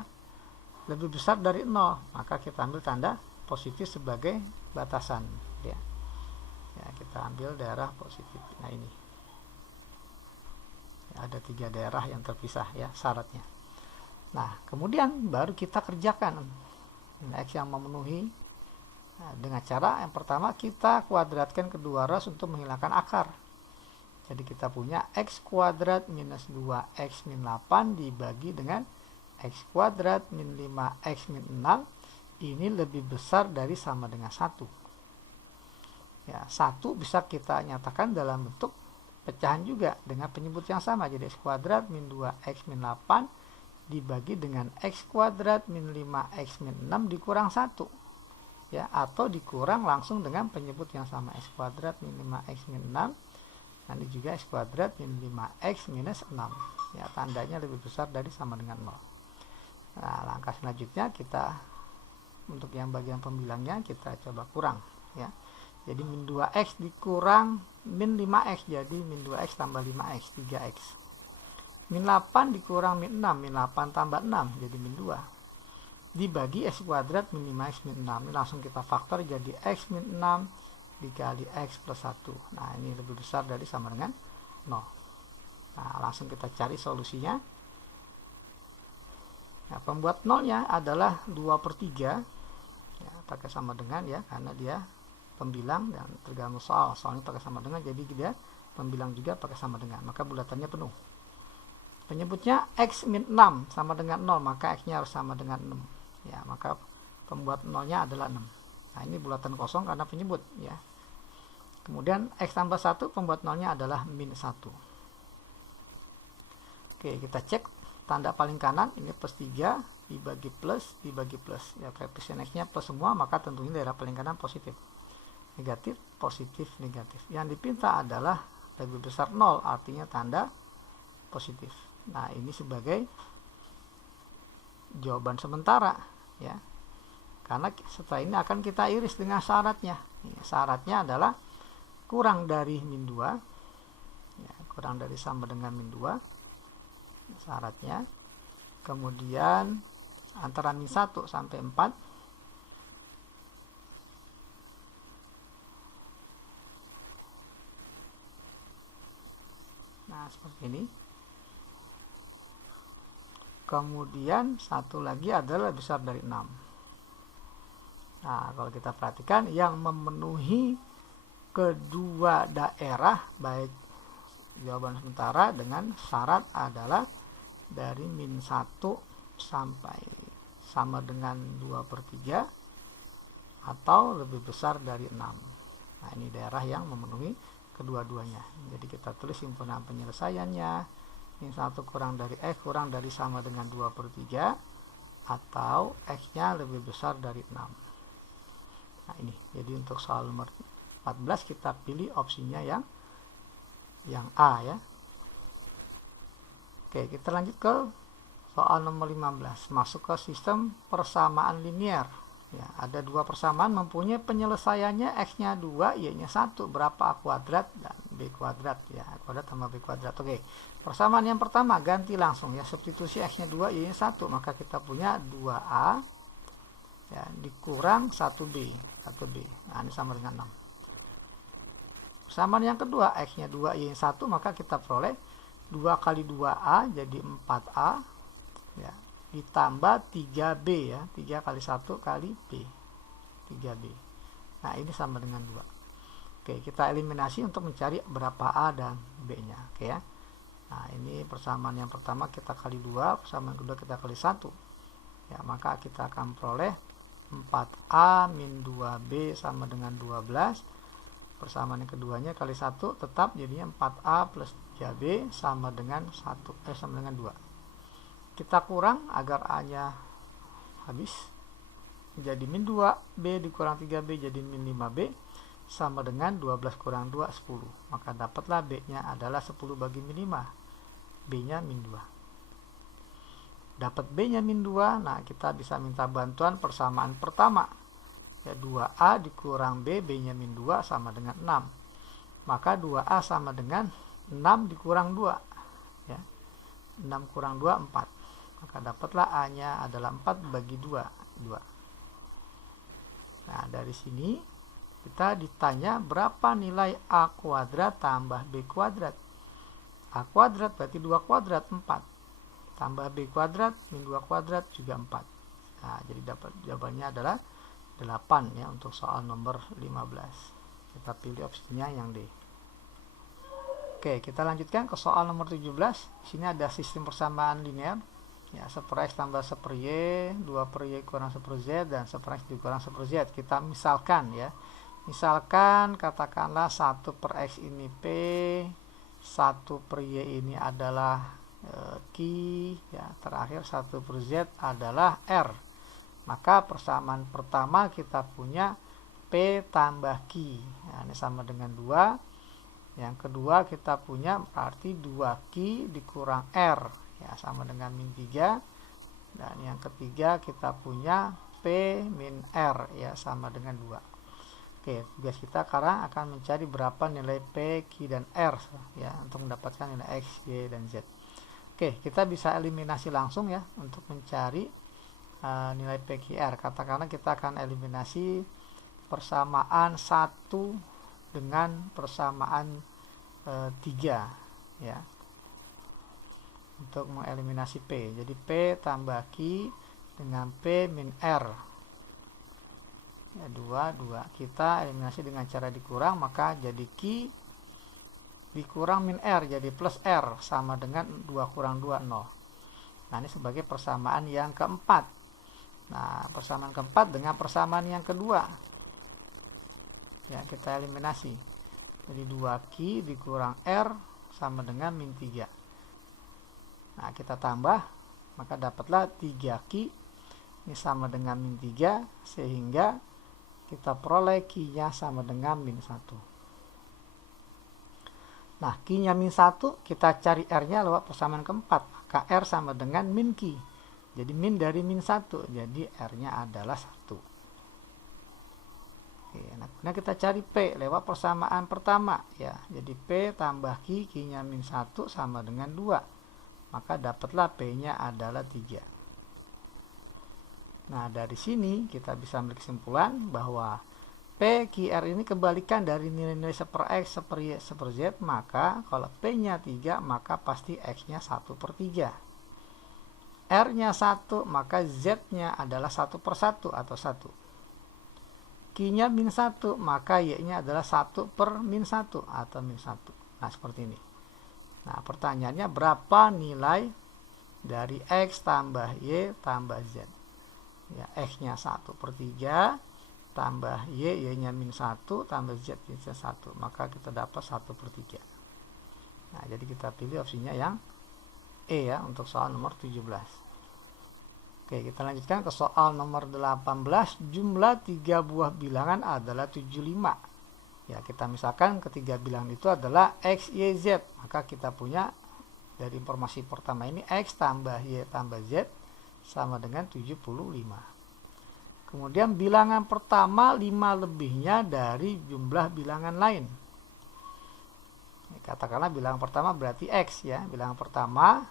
lebih besar dari 0, maka kita ambil tanda positif sebagai batasan ya. Ya, kita kita ambil daerah positif. Nah ini ada 3 daerah yang terpisah ya syaratnya. Nah kemudian baru kita kerjakan X yang memenuhi. Nah, dengan cara yang pertama kita kuadratkan kedua ros untuk menghilangkan akar. Jadi kita punya X kuadrat minus 2X min 8 dibagi dengan X kuadrat min 5X min 6. Ini lebih besar dari sama dengan 1. Ya, 1 bisa kita nyatakan dalam bentuk pecahan juga dengan penyebut yang sama. Jadi X kuadrat min 2X min 8 dibagi dengan X kuadrat min 5X min 6 dikurang 1. Ya, atau dikurang langsung dengan penyebut yang sama, X kuadrat min 5X min 6. Nanti juga X kuadrat min 5X minus 6. Ya, tandanya lebih besar dari sama dengan 0. Nah, langkah selanjutnya kita untuk yang bagian pembilangnya kita coba kurang ya. Jadi min 2X dikurang min 5X jadi min 2X tambah 5X 3X. Min 8 dikurang min 6, min 8 tambah 6 jadi min 2. Dibagi X kuadrat min 5X min 6. Ini langsung kita faktor jadi X min 6 dikali X plus 1. Nah ini lebih besar dari sama dengan 0. Nah langsung kita cari solusinya. Nah, pembuat nolnya adalah 2/3 ya, pakai sama dengan ya, karena dia pembilang dan tergantung soalnya pakai sama dengan, jadi dia pembilang juga pakai sama dengan, maka bulatannya penuh. Penyebutnya X min 6 sama dengan 0, maka X nya harus sama dengan 6 ya, maka pembuat nolnya adalah 6. Nah ini bulatan kosong karena penyebut ya. Kemudian X tambah 1 pembuat nolnya adalah min 1. Oke, kita cek tanda paling kanan ini plus 3 dibagi plus ya, koefisien X nya plus semua, maka tentunya daerah paling kanan positif. Negatif, positif, negatif. Yang dipinta adalah lebih besar 0, artinya tanda positif. Nah ini sebagai jawaban sementara ya, karena setelah ini akan kita iris dengan syaratnya. Syaratnya adalah kurang dari min 2 ya, kurang dari sama dengan min 2 syaratnya. Kemudian antara min 1 sampai 4 nah seperti ini. Kemudian satu lagi adalah besar dari 6. Nah kalau kita perhatikan yang memenuhi kedua daerah baik jawaban sementara dengan syarat adalah dari min 1 sampai sama dengan 2/3 atau lebih besar dari 6. Nah ini daerah yang memenuhi kedua-duanya. Jadi kita tulis himpunan penyelesaiannya min 1 kurang dari X kurang dari sama dengan 2/3 atau X nya lebih besar dari 6. Nah ini jadi untuk soal nomor 14 kita pilih opsinya yang A ya. Oke, kita lanjut ke soal nomor 15, masuk ke sistem persamaan linear ya. Ada dua persamaan mempunyai penyelesaiannya X nya 2 Y nya 1, berapa A kuadrat dan B kuadrat ya, A kuadrat tambah B kuadrat. Oke, persamaan yang pertama ganti langsung ya, substitusi X nya 2 Y nya 1, maka kita punya 2A ya dikurang 1B. Nah ini sama dengan 6. Persamaan yang kedua X nya 2 Y nya 1, maka kita peroleh 2 kali 2A jadi 4A ya, ditambah 3B ya, 3 kali 1 kali B 3B. Nah ini sama dengan 2. Oke, kita eliminasi untuk mencari berapa A dan B nya. Oke ya. Nah ini persamaan yang pertama kita kali 2, persamaan kedua kita kali 1 ya, maka kita akan peroleh 4A min 2B sama dengan 12. Persamaan yang keduanya kali 1 tetap jadinya 4A plus 3B sama dengan 2. Kita kurang agar A nya habis, jadi min 2B dikurang 3B jadi min 5B sama dengan 12 kurang 2 10. Maka dapatlah B nya adalah 10 bagi min 5, B nya min 2. Dapat B nya min 2, nah kita bisa minta bantuan persamaan pertama ya, 2A dikurang B, B nya min 2 sama dengan 6. Maka 2A sama dengan 6 dikurang 2 ya, 6 kurang 2 4. Maka dapatlah A nya adalah 4 bagi 2 2. Nah dari sini Kita ditanya berapa nilai A kuadrat tambah B kuadrat. A kuadrat berarti 2 kuadrat 4. Tambah B kuadrat min 2 kuadrat juga 4. Nah, jadi jawabannya adalah 8 ya untuk soal nomor 15. Kita pilih opsinya yang D. Oke, kita lanjutkan ke soal nomor 17. Di sini ada sistem persamaan linear. Ya, 1/x tambah 1/y, 2/y kurang 1/z, dan 1/x dikurang 1/z. Kita misalkan ya. Misalkan katakanlah 1/x ini P, 1/y ini adalah Q, ya, terakhir 1/z adalah R. Maka persamaan pertama kita punya P tambah Q. Nah, ini sama dengan 2. Yang kedua kita punya berarti 2Q dikurang R. Ya, sama dengan min 3. Dan yang ketiga kita punya P min R. Ya, sama dengan 2. Oke, tugas kita sekarang akan mencari berapa nilai P, Q, dan R. Ya, untuk mendapatkan nilai X, Y, dan Z. Oke, kita bisa eliminasi langsung ya untuk mencari nilai P, Q, R. Katakanlah kita akan eliminasi persamaan 1 dengan persamaan 3 ya, untuk mengeliminasi P. Jadi P tambah Q dengan P min R ya, 2. Kita eliminasi dengan cara dikurang, maka jadi Q dikurang min R jadi plus R, sama dengan 2 kurang 2 0. Nah, ini sebagai persamaan yang keempat. Nah, persamaan keempat dengan persamaan yang kedua ya, kita eliminasi. Jadi 2Q dikurang R sama dengan min 3. Nah, kita tambah, maka dapatlah 3Q ini sama dengan min 3, sehingga kita peroleh Q-nya sama dengan min 1. Nah, Q-nya min 1, kita cari R-nya lewat persamaan keempat, maka R sama dengan min Q. Jadi min dari min 1, jadi R-nya adalah 1. Oke, nah kita cari P lewat persamaan pertama ya. Jadi P tambah Q, Q-nya min 1 sama dengan 2. Maka dapatlah P-nya adalah 3. Nah, dari sini kita bisa ambil kesimpulan bahwa P, Q, R ini kebalikan dari nilai-nilai 1/x, 1/y, 1/z. Maka kalau P-nya 3, maka pasti X-nya 1/3. R-nya 1, maka Z-nya adalah 1/1 atau 1. Q-nya min 1, maka Y-nya adalah 1/min 1 atau min 1. Nah, seperti ini. Nah, pertanyaannya berapa nilai dari X tambah Y tambah Z? Ya, X-nya 1/3 tambah Y, Y-nya min 1 tambah Z-nya 1. Maka kita dapat 1/3. Nah, jadi kita pilih opsinya yang E ya untuk soal nomor 17. Oke, kita lanjutkan ke soal nomor 18. Jumlah 3 buah bilangan adalah 75. Ya, kita misalkan ketiga bilangan itu adalah X, Y, Z. Maka kita punya dari informasi pertama ini X tambah Y tambah Z sama dengan 75. Kemudian bilangan pertama 5 lebihnya dari jumlah bilangan lain. Katakanlah bilangan pertama berarti X ya. Bilangan pertama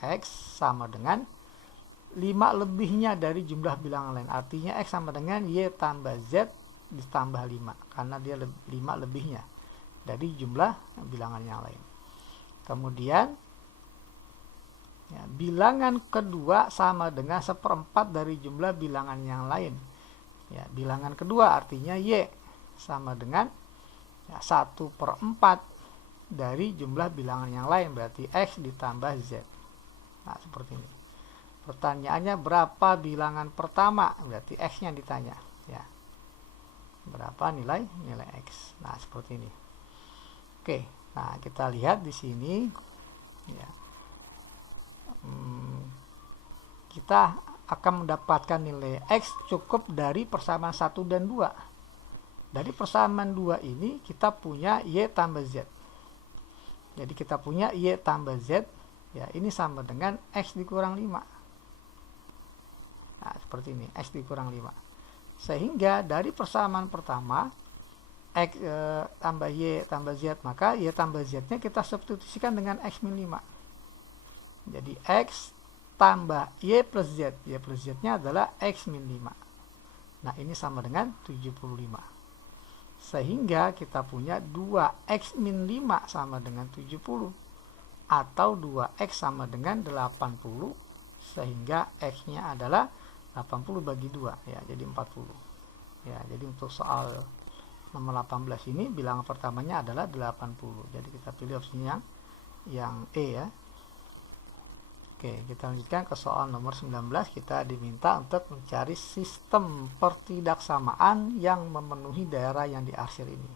X sama dengan 5 lebihnya dari jumlah bilangan lain. Artinya X sama dengan Y tambah Z ditambah 5. Karena dia 5 lebihnya dari jumlah bilangan yang lain. Kemudian ya, bilangan kedua sama dengan 1/4 dari jumlah bilangan yang lain. Ya, bilangan kedua artinya Y sama dengan ya, 1/4 dari jumlah bilangan yang lain. Berarti X ditambah Z. Nah, seperti ini. Pertanyaannya berapa bilangan pertama? Berarti X-nya ditanya. Ya. Berapa nilai X? Nah, seperti ini. Oke, nah kita lihat di sini. Ya. Kita akan mendapatkan nilai X cukup dari persamaan 1 dan 2. Dari persamaan 2 ini kita punya Y tambah Z. Jadi kita punya Y tambah Z. Ya, ini sama dengan X dikurang 5. Nah, seperti ini, X dikurang 5. Sehingga dari persamaan pertama X tambah Y tambah Z, maka Y tambah Z-nya kita substitusikan dengan X min 5. Jadi X tambah Y plus Z. Y plus Z-nya adalah X min 5. Nah, ini sama dengan 75. Sehingga kita punya 2x min 5 sama dengan 70. Atau 2x sama dengan 80. Sehingga x-nya adalah 80 bagi 2. Ya, jadi 40. Ya, jadi untuk soal nomor 18 ini bilangan pertamanya adalah 80. Jadi kita pilih opsinya yang E ya. Oke, kita lanjutkan ke soal nomor 19. Kita diminta untuk mencari sistem pertidaksamaan yang memenuhi daerah yang diarsir ini.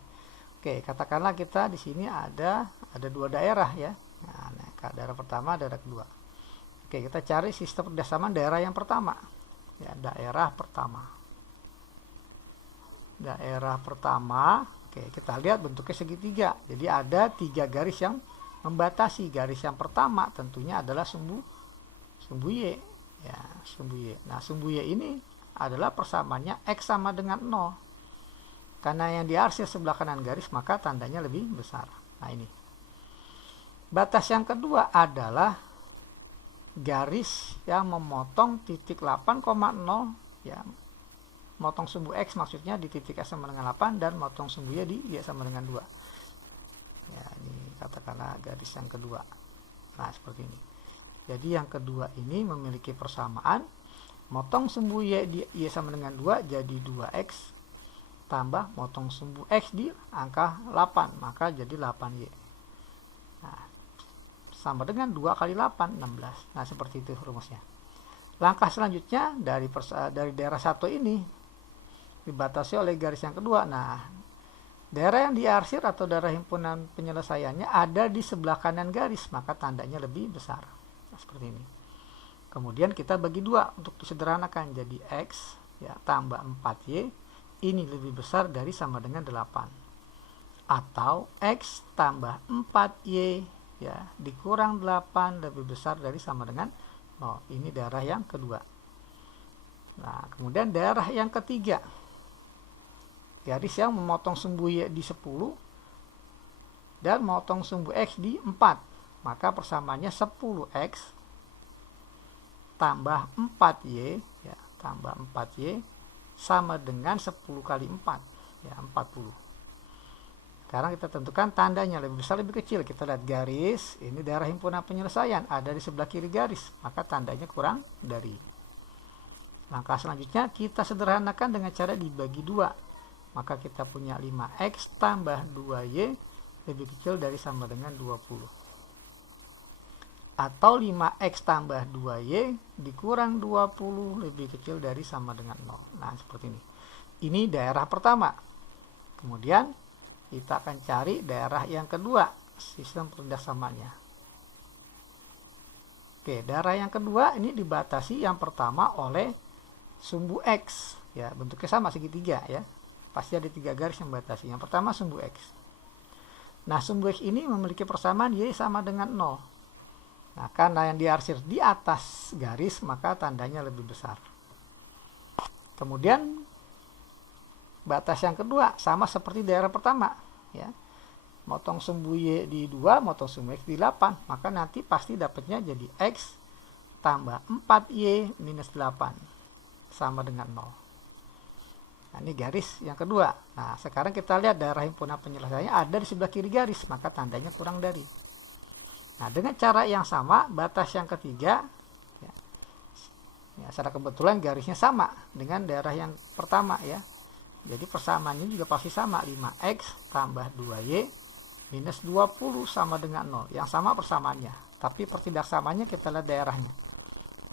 Oke, katakanlah kita di sini ada 2 daerah ya. Nah, daerah pertama, daerah kedua. Oke, kita cari sistem pertidaksamaan daerah yang pertama. Ya, daerah pertama. Daerah pertama, oke, kita lihat bentuknya segitiga. Jadi ada 3 garis yang membatasi. Garis yang pertama tentunya adalah sumbu Y ya, sumbu Y. Nah, sumbu Y ini adalah persamaannya x sama dengan 0. Karena yang diarsir sebelah kanan garis, maka tandanya lebih besar. Nah, ini. Batas yang kedua adalah garis yang memotong titik 8,0 ya. Motong sumbu x maksudnya di titik x sama dengan 8 dan motong sumbu Y di Y sama dengan 2. Ya, ini katakanlah garis yang kedua. Nah, seperti ini. Jadi yang kedua ini memiliki persamaan motong sumbu Y di Y sama dengan 2 jadi 2x tambah motong sumbu x di angka 8 maka jadi 8y. Nah, sama dengan 2 kali 8 16. Nah, seperti itu rumusnya. Langkah selanjutnya dari daerah 1 ini dibatasi oleh garis yang kedua. Nah, daerah yang diarsir atau daerah himpunan penyelesaiannya ada di sebelah kanan garis, maka tandanya lebih besar. Seperti ini. Kemudian kita bagi 2 untuk disederhanakan jadi x ya tambah 4y ini lebih besar dari sama dengan 8. Atau x tambah 4y ya dikurang 8 lebih besar dari sama dengan 0. Ini daerah yang kedua. Nah, kemudian daerah yang ketiga. Garis yang memotong sumbu y di 10 dan memotong sumbu x di 4. Maka persamaannya 10x tambah 4y ya, tambah 4y sama dengan 10 kali 4 ya, 40. Sekarang kita tentukan tandanya lebih besar lebih kecil. Kita lihat garis, ini daerah himpunan penyelesaian ada di sebelah kiri garis, maka tandanya kurang dari. Langkah selanjutnya kita sederhanakan dengan cara dibagi 2. Maka kita punya 5x tambah 2y lebih kecil dari sama dengan 20. Atau 5x tambah 2y dikurang 20 lebih kecil dari sama dengan 0. Nah, seperti ini. Ini daerah pertama. Kemudian kita akan cari daerah yang kedua, sistem pertidaksamanya. Oke, daerah yang kedua ini dibatasi yang pertama oleh sumbu x. Ya, bentuknya sama segitiga ya. Pasti ada 3 garis yang membatasi. Yang pertama sumbu x. Nah, sumbu x ini memiliki persamaan y sama dengan 0. Nah, karena yang diarsir di atas garis, maka tandanya lebih besar. Kemudian, batas yang kedua, sama seperti daerah pertama. Ya. Motong sumbu y di 2, motong sumbu x di 8. Maka nanti pasti dapatnya jadi x tambah 4y minus 8. Sama dengan 0. Nah, ini garis yang kedua. Nah, sekarang kita lihat daerah himpunan penyelesaiannya ada di sebelah kiri garis. Maka tandanya kurang dari. Nah, dengan cara yang sama, batas yang ketiga, ya, secara kebetulan garisnya sama dengan daerah yang pertama ya. Jadi persamaannya juga pasti sama, 5x tambah 2y minus 20 sama dengan 0. Yang sama persamaannya, tapi pertidaksamaannya kita lihat daerahnya.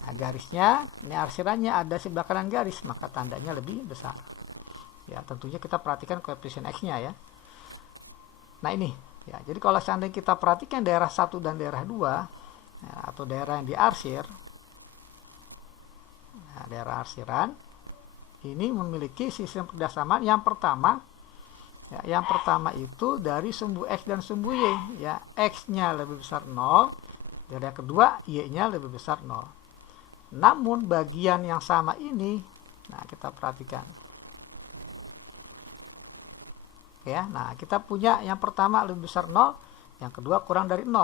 Nah, garisnya, ini arsirannya ada sebelah kanan garis, maka tandanya lebih besar. Ya, tentunya kita perhatikan koefisien x-nya ya. Nah, ini. Ya, jadi kalau seandainya kita perhatikan daerah 1 dan daerah 2 ya, atau daerah yang diarsir, nah, daerah arsiran ini memiliki sistem pertidaksamaan yang pertama. Ya, yang pertama itu dari sumbu x dan sumbu y. Ya, x-nya lebih besar 0, daerah kedua y-nya lebih besar 0. Namun bagian yang sama ini, nah kita perhatikan. Ya, nah kita punya yang pertama lebih besar 0, yang kedua kurang dari 0.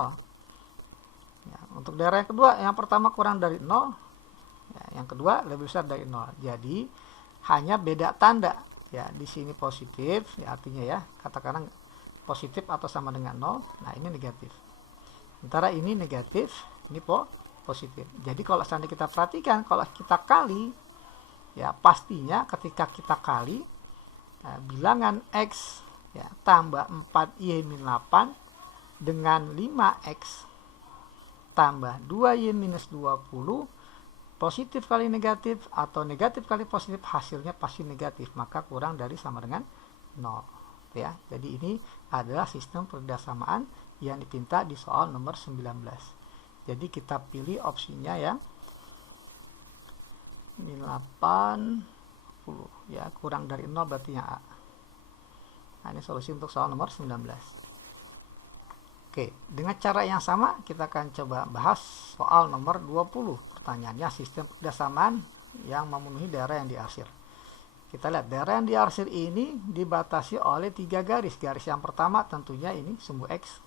Ya, untuk daerah yang kedua, yang pertama kurang dari 0, ya, yang kedua lebih besar dari 0. Jadi hanya beda tanda. ya di sini positif, ya artinya ya katakanlah positif atau sama dengan 0. Nah ini negatif. Sementara ini negatif, ini positif. Jadi kalau seandainya kita perhatikan, kalau kita kali, ya pastinya ketika kita kali bilangan X ya tambah 4Y-8 dengan 5X tambah 2Y-20, positif kali negatif atau negatif kali positif, hasilnya pasti negatif, maka kurang dari sama dengan 0 ya. Jadi ini adalah sistem perdasamaan yang dipinta di soal nomor 19. Jadi kita pilih opsinya yang min 80 ya, kurang dari 0 berarti yang A. Nah, ini solusi untuk soal nomor 19. Oke, dengan cara yang sama kita akan coba bahas soal nomor 20. Pertanyaannya sistem perdasamaan yang memenuhi daerah yang diarsir. Kita lihat daerah yang diarsir ini dibatasi oleh 3 garis. Garis yang pertama tentunya ini sumbu X.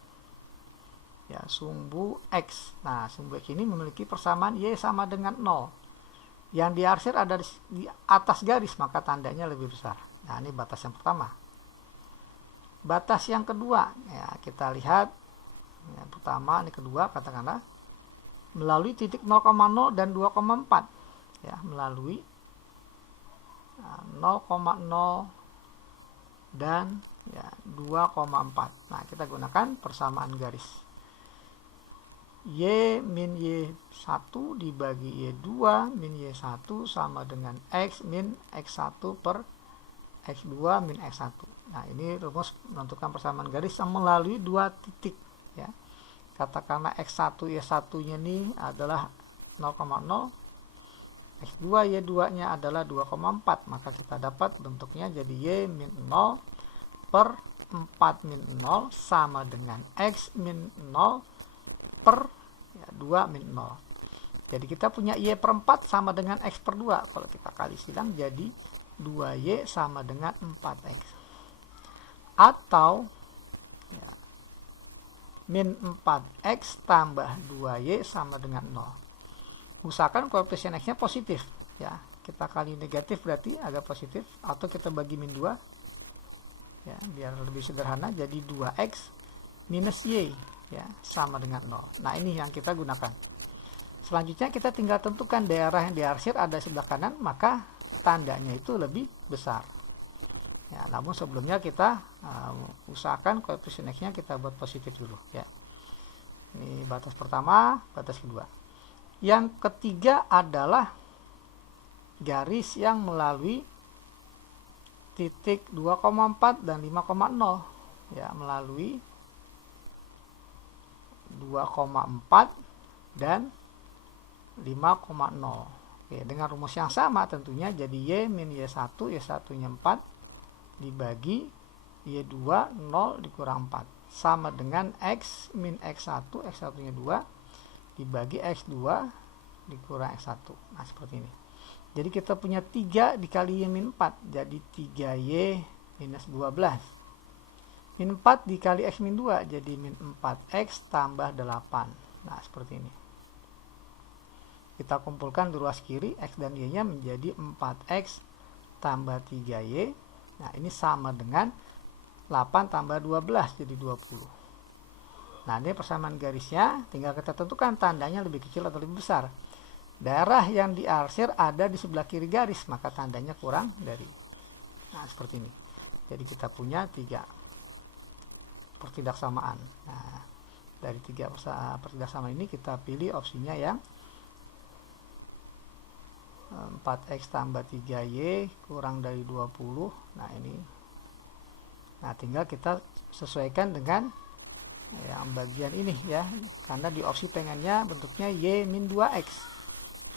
Ya, sumbu X. Nah, sumbu X ini memiliki persamaan Y sama dengan 0. Yang diarsir ada di atas garis, maka tandanya lebih besar. Nah, ini batas yang pertama. Batas yang kedua, ya kita lihat. Yang pertama, ini kedua, katakanlah melalui titik 0,0 dan 2,4 ya, melalui 0,0 dan ya 2,4. Nah, kita gunakan persamaan garis. Y min Y1 dibagi Y2 min Y1 sama dengan X min X1 per X2 min X1. Nah, ini rumus menentukan persamaan garis yang melalui 2 titik ya. Katakanlah X1 Y1-nya ini adalah 0,0, X2 Y2-nya adalah 2,4, maka kita dapat bentuknya jadi Y min 0 per 4 min 0 sama dengan X min 0 per ya, 2 min 0. Jadi kita punya Y per 4 sama dengan X per 2. Kalau kita kali silang jadi 2Y sama dengan 4X. Atau ya, min 4X tambah 2Y sama dengan 0. Usahakan koefisien X-nya positif. Ya, kita kali negatif berarti agak positif. Atau kita bagi min 2. Ya, biar lebih sederhana jadi 2X minus Y. Ya, sama dengan 0. Nah, ini yang kita gunakan. Selanjutnya kita tinggal tentukan daerah yang diarsir ada di sebelah kanan, maka tandanya itu lebih besar. Ya, namun sebelumnya kita usahakan koefisien X-nya kita buat positif dulu ya. Ini batas pertama, batas kedua. Yang ketiga adalah garis yang melalui titik 2,4 dan 5,0 ya, melalui 2,4 dan 5,0. Oke, dengan rumus yang sama tentunya jadi Y min Y1, Y1-nya 4 dibagi Y2 0 dikurang 4 sama dengan X min X1, X1-nya 2 dibagi X2 dikurang X1. Nah, seperti ini. Jadi kita punya 3 dikali Y min 4 jadi 3Y minus 12. Min 4 dikali X min 2 jadi min 4X tambah 8. Nah, seperti ini. Kita kumpulkan di ruas kiri X dan Y-nya menjadi 4X tambah 3Y. Nah, ini sama dengan 8 tambah 12 jadi 20. Nah, ini persamaan garisnya, tinggal kita tentukan tandanya lebih kecil atau lebih besar. Daerah yang diarsir ada di sebelah kiri garis, maka tandanya kurang dari. Nah, seperti ini. Jadi kita punya 3 pertidaksamaan. Nah, dari 3 pertidaksamaan ini kita pilih opsinya yang 4X tambah 3Y kurang dari 20. Nah, ini. Nah, tinggal kita sesuaikan dengan yang bagian ini ya. Karena di opsi pengennya bentuknya Y min 2X.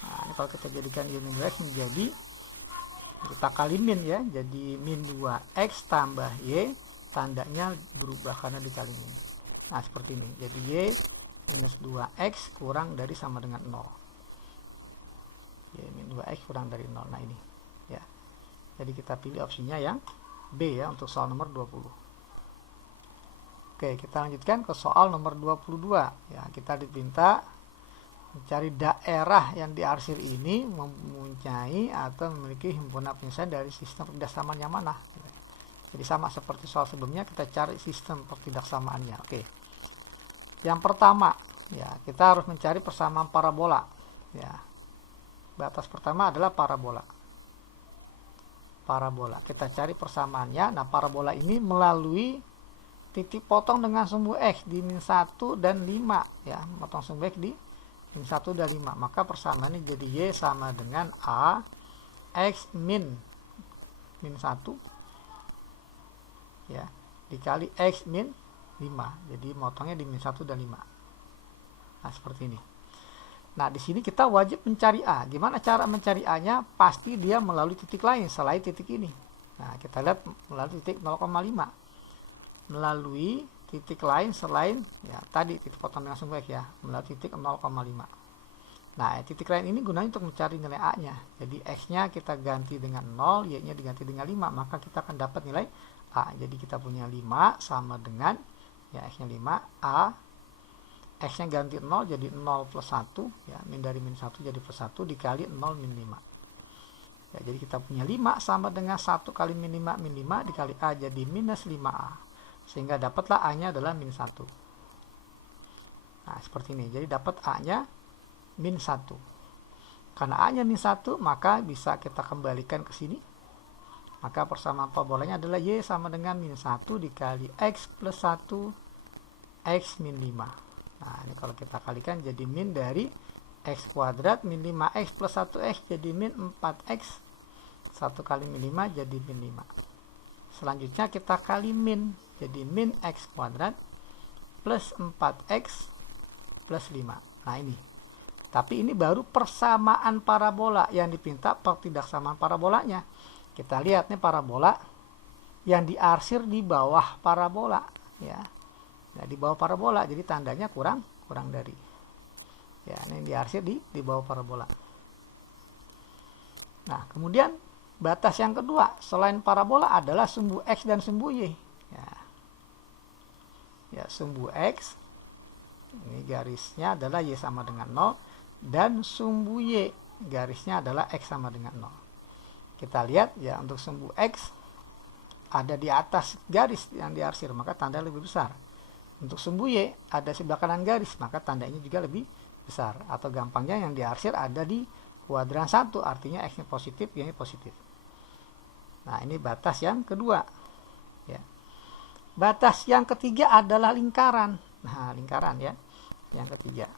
Nah, ini kalau kita jadikan Y min 2X menjadi, kita kali min ya. Jadi min 2X tambah Y, tandanya berubah karena dikali min. Nah, seperti ini. Jadi Y minus 2X kurang dari sama dengan 0. Y min 2X kurang dari 0. Nah, ini ya. Jadi kita pilih opsinya yang B ya untuk soal nomor 20. Oke, kita lanjutkan ke soal nomor 22 ya. Kita diminta mencari daerah yang diarsir ini mempunyai atau memiliki himpunan penyelesaian dari sistem pertidaksamaan yang mana. Jadi sama seperti soal sebelumnya, kita cari sistem pertidaksamaannya. Oke. Yang pertama, ya, kita harus mencari persamaan parabola. Ya. Batas pertama adalah parabola. Parabola. Kita cari persamaannya. Nah, parabola ini melalui titik potong dengan sumbu X di min 1 dan 5. Ya, potong sumbu X di min 1 dan 5. Maka persamaannya jadi Y sama dengan A X min 1 ya, dikali X min 5. Jadi motongnya di min 1 dan 5. Nah, seperti ini. Nah, di sini kita wajib mencari A. Gimana cara mencari A-nya? Pasti dia melalui titik lain selain titik ini. Nah, kita lihat melalui titik 0,5. Melalui titik lain selain ya tadi titik potong dengan sumbu X ya, melalui titik 0,5. Nah, titik lain ini gunanya untuk mencari nilai A-nya. Jadi X-nya kita ganti dengan 0, Y-nya diganti dengan 5, maka kita akan dapat nilai A. Jadi kita punya 5 sama dengan ya X-nya 5, A X-nya ganti 0 jadi 0 plus 1 ya, min dari min 1 jadi plus 1 dikali 0 min 5 ya, jadi kita punya 5 sama dengan 1 kali min 5 dikali A jadi minus 5A, sehingga dapatlah A nya adalah min 1. Nah, seperti ini. Jadi dapat A nya min 1. Karena A nya min 1, maka bisa kita kembalikan ke sini, maka persamaan parabolanya adalah Y sama dengan min 1 dikali X plus 1 X min 5. Nah, ini kalau kita kalikan jadi min dari X kuadrat min 5X plus 1X jadi min 4X. 1 kali min 5 jadi min 5. Selanjutnya kita kali min, jadi min X kuadrat plus 4X plus 5. Nah, ini. Tapi ini baru persamaan parabola, yang dipinta pertidaksamaan parabolanya. Kita lihat nih parabola yang diarsir di bawah parabola ya. Nah, di bawah parabola, jadi tandanya kurang dari. Ya, ini diarsir di bawah parabola. Nah, kemudian batas yang kedua selain parabola adalah sumbu X dan sumbu Y. Ya, sumbu X, ini garisnya adalah Y sama dengan 0, dan sumbu Y, garisnya adalah X sama dengan 0. Kita lihat ya, untuk sumbu X ada di atas garis yang diarsir, maka tanda lebih besar. Untuk sumbu Y ada sebelah kanan garis, maka tandanya juga lebih besar. Atau gampangnya yang diarsir ada di kuadran 1, artinya X-nya positif, Y-nya positif. Nah, ini batas yang kedua. Ya. Batas yang ketiga adalah lingkaran. Nah, lingkaran ya. Yang ketiga.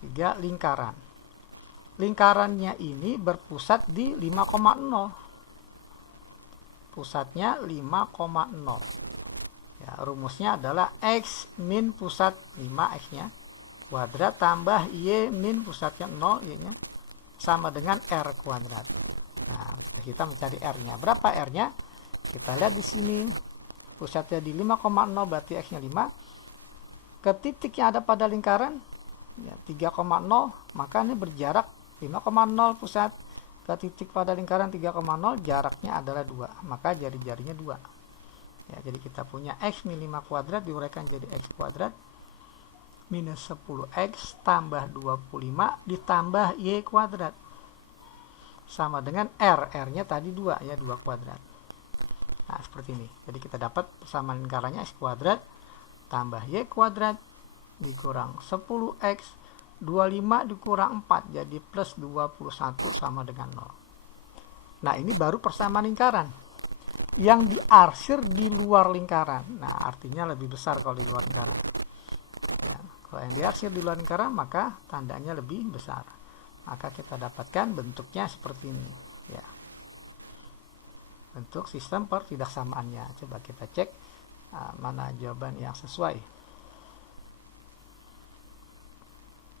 3 lingkaran. Lingkarannya ini berpusat di 5,0. Pusatnya 5,0. Ya, rumusnya adalah X min pusat 5, X-nya kuadrat tambah Y min pusatnya 0, Y-nya sama dengan R kuadrat. Nah, kita mencari R-nya. Berapa R-nya? Kita lihat di sini. Pusatnya di 5,0, berarti X-nya 5. Ke titik yang ada pada lingkaran ya, 3,0, maka ini berjarak 5,0 pusat ke titik pada lingkaran 3,0, jaraknya adalah 2. Maka jari-jarinya 2. Ya, jadi kita punya X min 5 kuadrat diuraikan jadi X kuadrat minus 10X tambah 25 ditambah Y kuadrat sama dengan R. R-nya tadi 2 ya, 2 kuadrat. Nah, seperti ini. Jadi kita dapat persamaan lingkarannya X kuadrat tambah Y kuadrat dikurang 10X 25 dikurang 4 jadi plus 21 sama dengan 0. Nah, ini baru persamaan lingkaran yang diarsir di luar lingkaran. Nah, artinya lebih besar kalau di luar lingkaran. Ya, kalau yang diarsir di luar lingkaran, maka tandanya lebih besar. Maka kita dapatkan bentuknya seperti ini. Ya. Bentuk sistem pertidaksamaannya. Coba kita cek mana jawaban yang sesuai.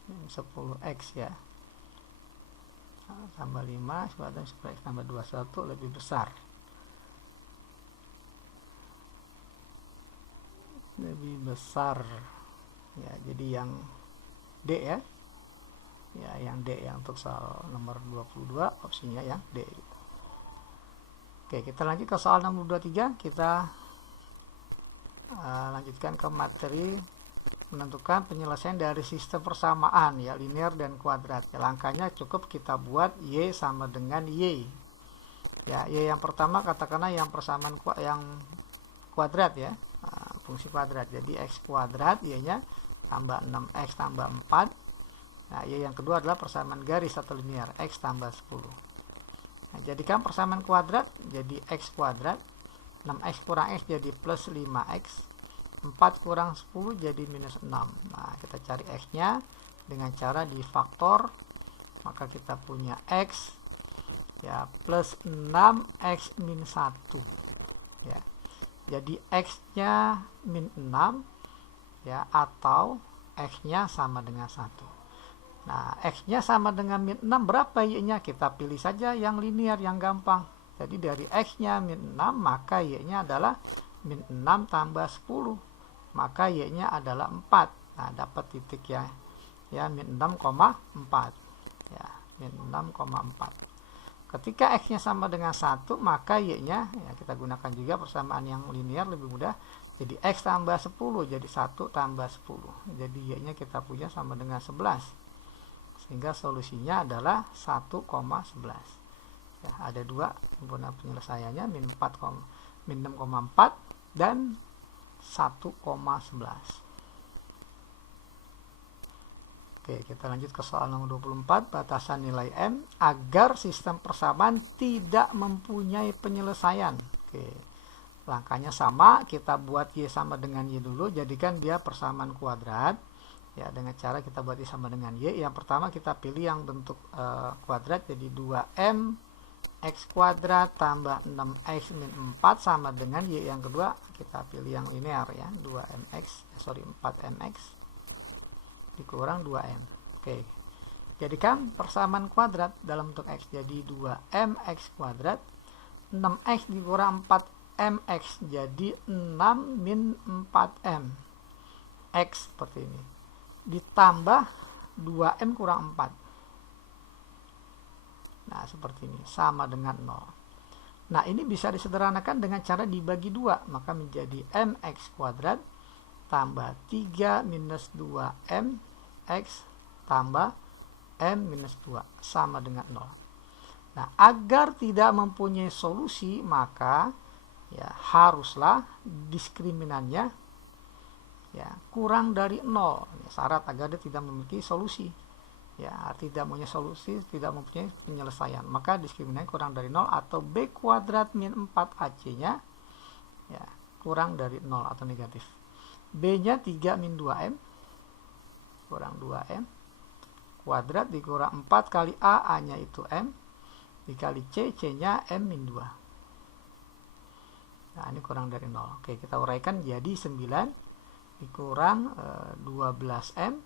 10X ya. Tambah 5, 10X tambah 21 lebih besar. Lebih besar ya, jadi yang D ya, yang D ya, untuk soal nomor 22 opsinya yang D. Oke, kita lanjut ke soal nomor 23. Kita lanjutkan ke materi menentukan penyelesaian dari sistem persamaan ya, linear dan kuadrat. Ya, langkahnya cukup kita buat Y sama dengan Y. Ya, Y yang pertama katakanlah yang persamaan yang kuadrat ya. Nah, fungsi kuadrat. Jadi X kuadrat Y-nya tambah 6X tambah 4. Nah, Y yang kedua adalah persamaan garis atau linear, X tambah 10. Nah, jadikan persamaan kuadrat jadi X kuadrat. 6X kurang X jadi plus 5X. 4 kurang 10 jadi minus 6. Nah, kita cari X-nya dengan cara difaktor. Maka kita punya X ya plus 6X min 1. Ya. Jadi X-nya min 6 ya, atau X-nya sama dengan 1. Nah, X-nya sama dengan min 6, berapa Y-nya? Kita pilih saja yang linear, yang gampang. Jadi dari X-nya min 6, maka Y-nya adalah min 6 tambah 10. Maka Y-nya adalah 4. Nah, dapat titik ya. Ya, min 6,4. Ya, min 6,4. Ketika X-nya sama dengan 1, maka Y-nya, ya kita gunakan juga persamaan yang linear lebih mudah. Jadi X tambah 10, jadi 1 tambah 10. Jadi Y-nya kita punya sama dengan 11. Sehingga solusinya adalah 1,11. Ya, ada dua himpunan penyelesaiannya, min 6,4 dan 1,11. Oke, kita lanjut ke soal nomor 24. Batasan nilai M agar sistem persamaan tidak mempunyai penyelesaian. Oke, langkahnya sama, kita buat Y sama dengan Y dulu, jadikan dia persamaan kuadrat. Ya, dengan cara kita buat Y sama dengan Y. Yang pertama kita pilih yang bentuk kuadrat, jadi 2M X kuadrat tambah 6X min 4 sama dengan Y yang kedua, kita pilih yang linear ya, 4MX dikurang 2M. Oke, jadikan persamaan kuadrat dalam bentuk X, jadi 2MX kuadrat, 6X dikurang 4MX, jadi 6 min 4M X seperti ini, ditambah 2M kurang 4. Nah, seperti ini, sama dengan 0. Nah, ini bisa disederhanakan dengan cara dibagi 2, maka menjadi MX kuadrat tambah 3 minus 2M X tambah M minus 2, sama dengan 0. Nah, agar tidak mempunyai solusi, maka ya haruslah diskriminannya ya kurang dari 0. Ya, syarat agar dia tidak memiliki solusi. Ya, tidak mempunyai solusi, tidak mempunyai penyelesaian, maka diskriminannya kurang dari 0, atau B kuadrat min 4AC-nya ya kurang dari 0 atau negatif. B-nya 3 min 2M kurang 2M kuadrat dikurang 4 kali A-nya itu M, dikali C-nya M min 2. Nah, ini kurang dari 0. Oke, kita uraikan jadi 9 dikurang 12M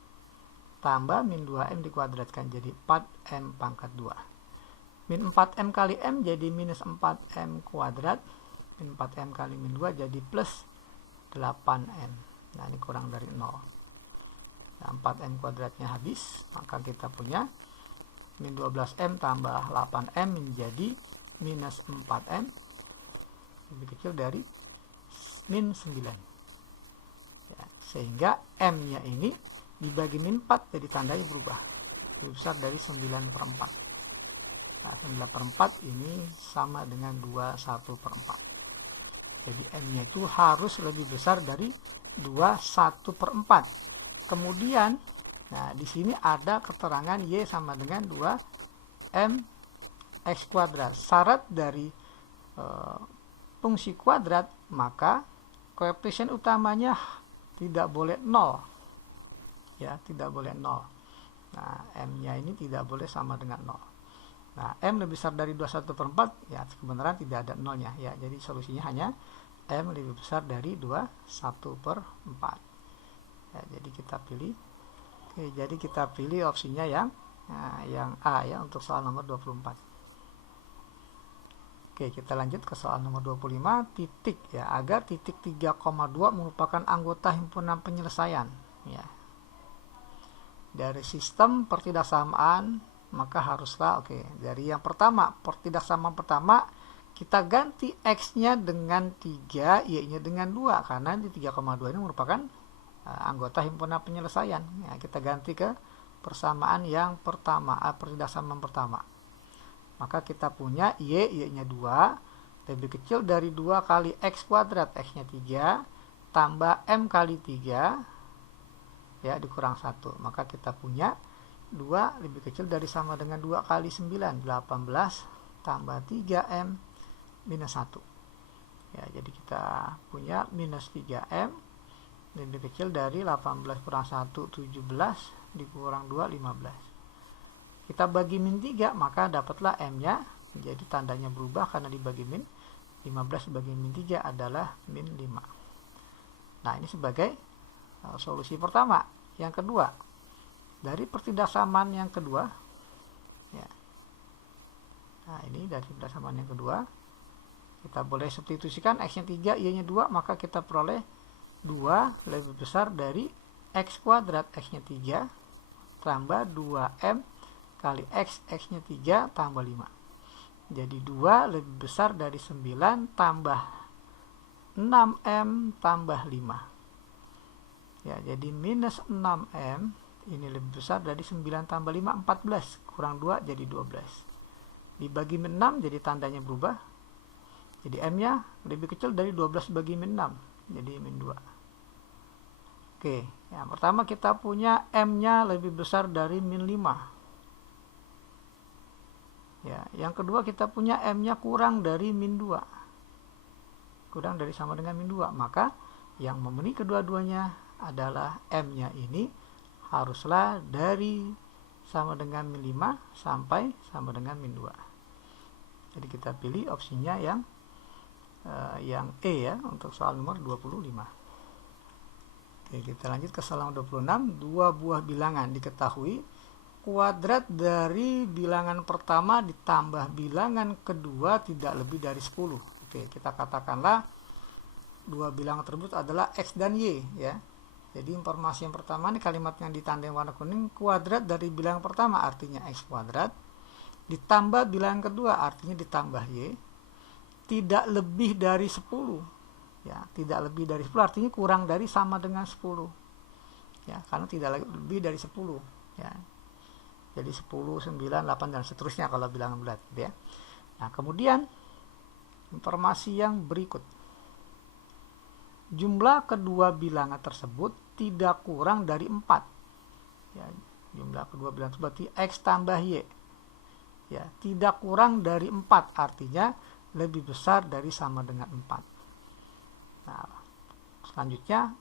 tambah min 2M dikuadratkan jadi 4M pangkat 2. Min 4M kali M jadi minus 4M kuadrat. Min 4M kali min 2 jadi plus 8M. Nah, ini kurang dari 0. Nah, 4M kuadratnya habis, maka kita punya min 12M tambah 8M menjadi minus 4M, lebih kecil dari min 9. Ya, sehingga M-nya ini dibagi min 4 jadi tandanya berubah, lebih besar dari 9/4. Nah, 9/4 ini sama dengan 21/4. Jadi M-nya itu harus lebih besar dari 21/4. Kemudian, nah di sini ada keterangan Y sama dengan 2M X kuadrat. Syarat dari fungsi kuadrat, maka koefisien utamanya tidak boleh 0. Ya, tidak boleh 0. Nah, M-nya ini tidak boleh sama dengan 0. Nah, M lebih besar dari 21/4, ya kebenaran tidak ada 0-nya. Ya, jadi solusinya hanya M lebih besar dari 21/4. Ya, jadi kita pilih. Oke, jadi kita pilih opsinya yang A ya untuk soal nomor 24. Oke, kita lanjut ke soal nomor 25. Titik ya, agar titik 3,2 merupakan anggota himpunan penyelesaian. Ya. Dari sistem pertidaksamaan, maka haruslah dari yang pertama, pertidaksamaan pertama kita ganti X-nya dengan 3, Y-nya dengan 2, karena di 3,2 ini merupakan anggota himpunan penyelesaian. Ya, kita ganti ke persamaan yang pertama, pertidasamaan pertama. Maka kita punya y-nya 2 lebih kecil dari 2 kali x kuadrat, x-nya 3 tambah m kali 3 ya dikurang 1. Maka kita punya 2 lebih kecil dari sama dengan 2 kali 9, 18 tambah 3m minus 1. Ya, jadi kita punya minus 3m lebih kecil dari 18 kurang 1, 17 dikurang 2, 15. Kita bagi min 3, maka dapatlah m-nya, jadi tandanya berubah karena dibagi min. 15 bagi min 3 adalah min 5. Nah, ini sebagai solusi pertama. Yang kedua, dari pertidasamaan yang kedua, ya. Nah, ini dari pertidasamaan yang kedua, kita boleh substitusikan x-nya 3, y-nya 2, maka kita peroleh 2 lebih besar dari x kuadrat, x-nya 3 tambah 2m kali x, x-nya 3 tambah 5. Jadi 2 lebih besar dari 9 tambah 6m tambah 5. Ya, jadi minus 6m ini lebih besar dari 9 tambah 5, 14 kurang 2 jadi 12. Dibagi min 6 jadi tandanya berubah. Jadi m-nya lebih kecil dari 12 bagi min 6, jadi min 2. Oke, yang pertama kita punya m-nya lebih besar dari min 5. Ya, yang kedua kita punya m-nya kurang dari min 2. Kurang dari sama dengan min 2. Maka yang memenuhi kedua-duanya adalah m-nya ini haruslah dari sama dengan min 5 sampai sama dengan min 2. Jadi kita pilih opsinya yang E ya untuk soal nomor 25. Oke, kita lanjut ke soal nomor 26. Dua buah bilangan diketahui kuadrat dari bilangan pertama ditambah bilangan kedua tidak lebih dari 10. Oke, kita katakanlah dua bilangan tersebut adalah x dan y ya. Jadi informasi yang pertama ini kalimat yang ditandai warna kuning, kuadrat dari bilangan pertama artinya x kuadrat ditambah bilangan kedua artinya ditambah y tidak lebih dari 10. Ya, tidak lebih dari 10 artinya kurang dari sama dengan 10. Ya, karena tidak lebih dari 10 ya. Jadi 10, 9, 8 dan seterusnya kalau bilangan bulat ya. Nah, kemudian informasi yang berikut. Jumlah kedua bilangan tersebut tidak kurang dari 4. Ya, jumlah kedua bilangan berarti x tambah y. Ya, tidak kurang dari 4 artinya lebih besar dari sama dengan 4. Nah, selanjutnya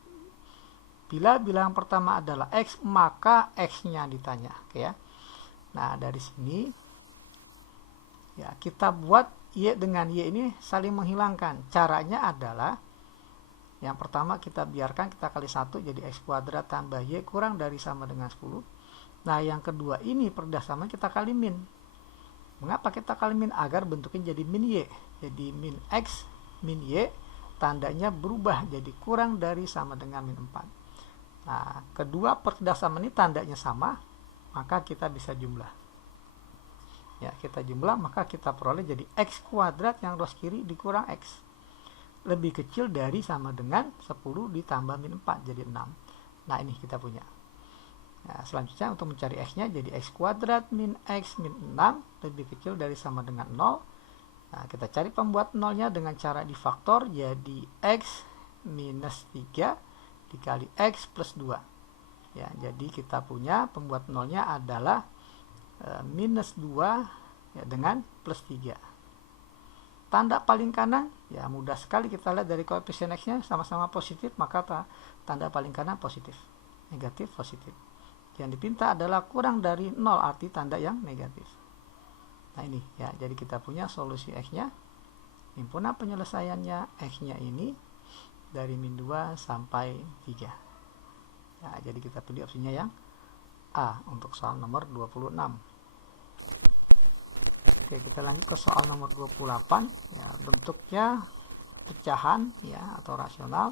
bila bilangan pertama adalah x maka x-nya ditanya, oke ya. Nah, dari sini ya kita buat y dengan y ini saling menghilangkan. Caranya adalah yang pertama kita biarkan kita kali 1 jadi x kuadrat tambah y kurang dari sama dengan 10. Nah, yang kedua ini perdasaman kita kali min. Mengapa kita kali min? Agar bentuknya jadi min y. Jadi min x min y tandanya berubah jadi kurang dari sama dengan min 4. Nah, kedua perdasaman ini tandanya sama, maka kita bisa jumlah. Ya, kita jumlah maka kita peroleh jadi x kuadrat yang ruas kiri dikurang x. Lebih kecil dari sama dengan 10 ditambah min 4 jadi 6. Nah, ini kita punya. Nah, selanjutnya untuk mencari x-nya jadi x kuadrat min x min 6 lebih kecil dari sama dengan 0. Nah, kita cari pembuat nolnya dengan cara difaktor jadi x minus 3 dikali x plus 2. Ya, jadi kita punya pembuat nolnya adalah minus 2 ya, dengan plus 3. Tanda paling kanan, ya mudah sekali kita lihat dari koefisien x-nya sama-sama positif, maka tanda paling kanan positif. Negatif, positif. Yang dipinta adalah kurang dari 0, arti tanda yang negatif. Nah, ini ya, jadi kita punya solusi x-nya, himpunan penyelesaiannya x-nya ini dari min 2 sampai 3. Ya, jadi kita pilih opsinya yang A untuk soal nomor 26. Oke, kita lanjut ke soal nomor 28. Ya, bentuknya pecahan ya atau rasional,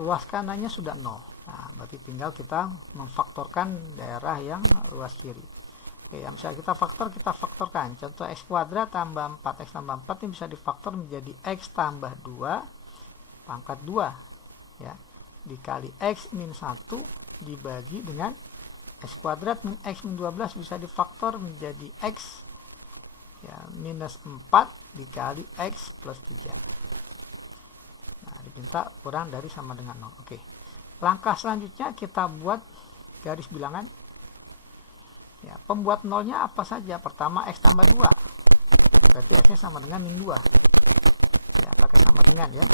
luas kanannya sudah 0. Nah, berarti tinggal kita memfaktorkan daerah yang luas kiri. Oke, yang bisa kita faktorkan. Contoh x kuadrat tambah 4x tambah 4 ini bisa difaktor menjadi x tambah 2 pangkat 2 ya. dikali X min 1 dibagi dengan X kuadrat min X min 12 bisa difaktor menjadi X ya, minus 4 dikali X plus 3. Nah, diminta kurang dari sama dengan 0. Oke. Langkah selanjutnya kita buat garis bilangan. Ya, pembuat nolnya apa saja? Pertama X tambah 2. Berarti X-nya sama dengan min 2. Ya, pakai sama dengan ya.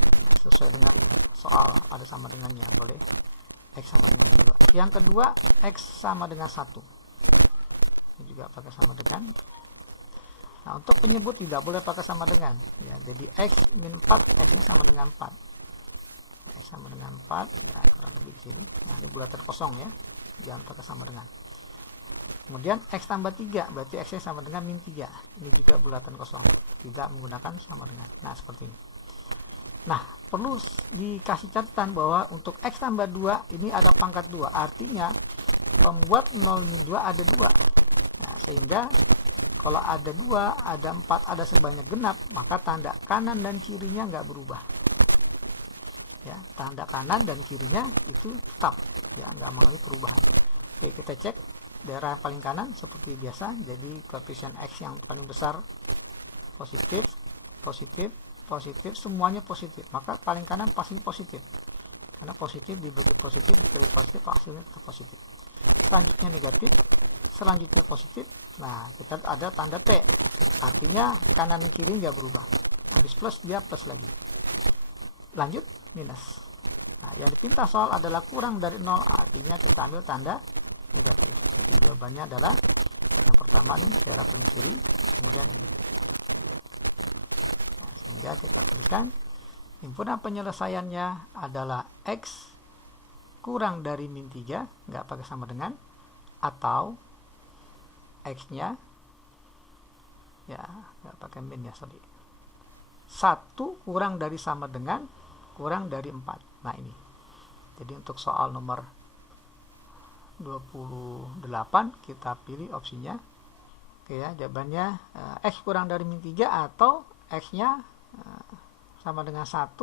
Sesuai dengan soal ada sama dengannya, boleh X sama dengan 2. Yang kedua X sama dengan 1. Ini juga pakai sama dengan. Nah, untuk penyebut tidak boleh pakai sama dengan ya. Jadi X min 4, X-nya sama dengan 4. X sama dengan 4 ya, kurang lebih di sini. Nah, ini bulatan kosong ya. Jangan pakai sama dengan. Kemudian X tambah 3, berarti X-nya sama dengan min 3. Ini juga bulatan kosong, tidak menggunakan sama dengan. Nah, seperti ini. Nah, perlu dikasih catatan bahwa untuk X tambah 2 ini ada pangkat 2. Artinya, pembuat 0 min 2 ada 2. Nah, sehingga kalau ada 2, ada 4, ada sebanyak genap, maka tanda kanan dan kirinya nggak berubah. Ya, tanda kanan dan kirinya itu tetap, ya, nggak mengalami perubahan. Oke, kita cek. Daerah paling kanan seperti biasa, jadi koefisien X yang paling besar positif, positif, positif, semuanya positif, maka paling kanan pasti positif, karena positif dibagi positif dikali positif hasilnya tetap positif. Selanjutnya negatif, selanjutnya positif. Nah, kita ada tanda T, artinya kanan dan kiri nggak berubah. Habis plus dia plus lagi, lanjut minus. Nah, yang dipinta soal adalah kurang dari 0, artinya kita ambil tanda negatif. Jadi jawabannya adalah yang pertama nih, daerah paling kiri, kemudian ini. Nah, sehingga kita tuliskan himpunan penyelesaiannya adalah X kurang dari min 3, nggak pakai sama dengan, atau X-nya ya nggak pakai min ya, sorry, 1 kurang dari sama dengan kurang dari 4. Nah, ini jadi untuk soal nomor 28 kita pilih opsinya. Oke ya, jawabannya X kurang dari min 3 atau X-nya sama dengan 1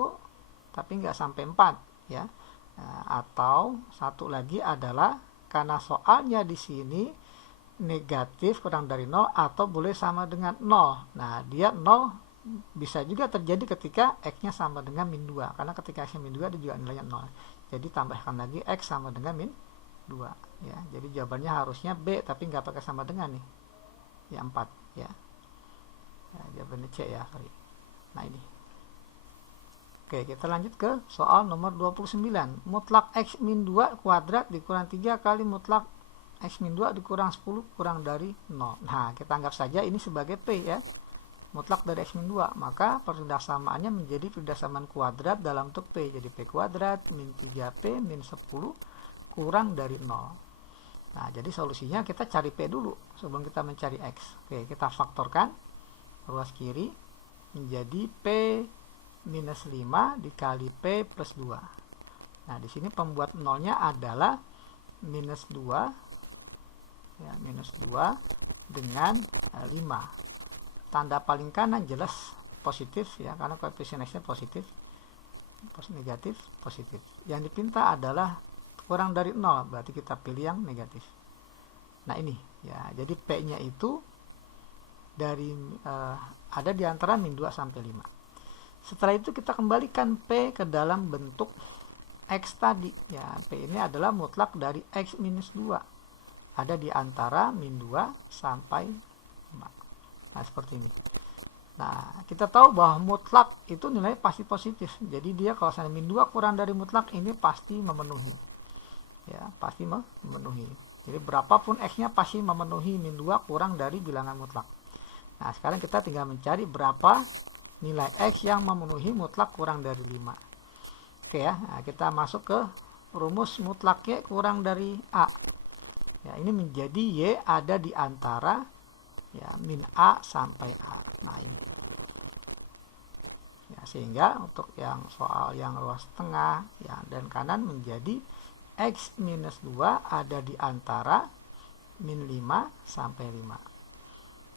tapi nggak sampai 4 ya. Atau satu lagi adalah karena soalnya di sini negatif kurang dari 0 atau boleh sama dengan 0. Nah, dia 0 bisa juga terjadi ketika X-nya sama dengan min 2, karena ketika X-nya min 2 dia juga nilainya 0. Jadi tambahkan lagi X sama dengan min 2 ya. Jadi jawabannya harusnya B, tapi nggak pakai sama dengan nih ya, 4 ya. Ya, jawabannya C ya, sorry. Nah, ini. Oke, kita lanjut ke soal nomor 29. Mutlak X min 2 kuadrat dikurang 3 kali mutlak X min 2 dikurang 10 kurang dari 0. Nah, kita anggap saja ini sebagai P ya, mutlak dari X min 2, maka persamaannya menjadi persamaan kuadrat dalam bentuk P. Jadi P kuadrat min 3P min 10 kurang dari 0. Nah, jadi solusinya kita cari P dulu sebelum kita mencari X. Oke, kita faktorkan ruas kiri menjadi P minus 5 dikali P plus 2. Nah, di sini pembuat nolnya adalah minus 2 ya, minus 2 dengan 5. Tanda paling kanan jelas positif ya, karena koefisien X-nya positif, negatif, positif. Yang dipinta adalah kurang dari 0, berarti kita pilih yang negatif. Nah, ini ya, jadi P-nya itu dari ada di antara min 2 sampai 5. Setelah itu kita kembalikan P ke dalam bentuk X tadi ya. P ini adalah mutlak dari X minus 2, ada di antara min 2 sampai 5. Nah, seperti ini. Nah, kita tahu bahwa mutlak itu nilai pasti positif, jadi dia kalau misalnya min 2 kurang dari mutlak ini pasti memenuhi ya, pasti memenuhi. Jadi berapapun X-nya pasti memenuhi min 2 kurang dari bilangan mutlak. Nah, sekarang kita tinggal mencari berapa nilai X yang memenuhi mutlak kurang dari 5. Oke ya, nah, kita masuk ke rumus mutlak Y kurang dari A. Ya, ini menjadi Y ada di antara ya min A sampai A. Nah, ini. Ya, sehingga untuk yang soal yang ruas tengah ya dan kanan menjadi X minus 2 ada di antara min 5 sampai 5.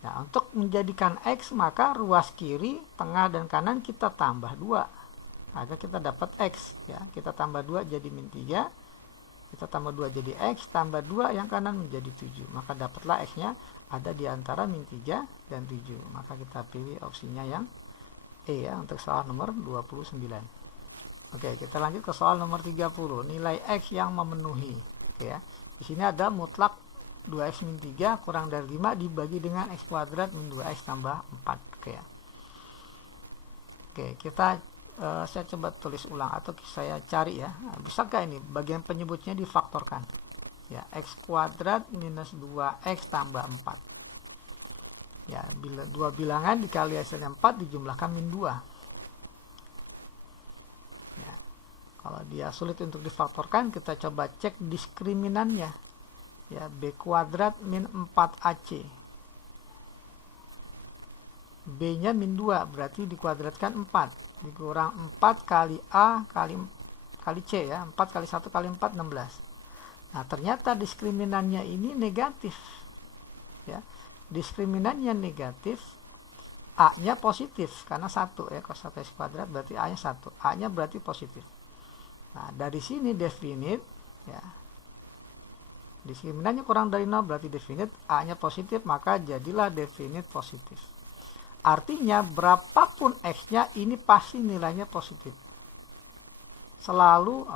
Nah, untuk menjadikan X maka ruas kiri, tengah, dan kanan kita tambah 2. agar kita dapat X ya. Kita tambah 2 jadi min 3, kita tambah 2 jadi X, tambah 2 yang kanan menjadi 7, maka dapatlah X nya ada di antara min 3 dan 7. Maka kita pilih opsinya yang E ya untuk soal nomor 29. Oke, kita lanjut ke soal nomor 30. Nilai X yang memenuhi. Oke ya. Di sini ada mutlak 2X min 3 kurang dari 5 dibagi dengan X kuadrat min 2X tambah 4. Oke ya. Oke, saya coba tulis ulang atau saya cari ya. Bisakah ini bagian penyebutnya difaktorkan? Ya, X kuadrat minus 2X tambah 4. Ya, bila dua bilangan dikali hasilnya 4 dijumlahkan min 2. Ya, kalau dia sulit untuk difaktorkan, kita coba cek diskriminannya. Ya, B kuadrat min 4AC. B-nya min 2, berarti dikuadratkan 4. Dikurang 4 kali A kali C ya. 4 kali 1 kali 4, 16. Nah, ternyata diskriminannya ini negatif. Ya. Diskriminannya negatif, A-nya positif karena 1 ya, cos 1X kuadrat berarti A-nya 1. A-nya berarti positif. Nah, dari sini definite ya. Diskriminannya kurang dari 0 berarti definite, A-nya positif, maka jadilah definite positif. Artinya berapapun X-nya ini pasti nilainya positif. Selalu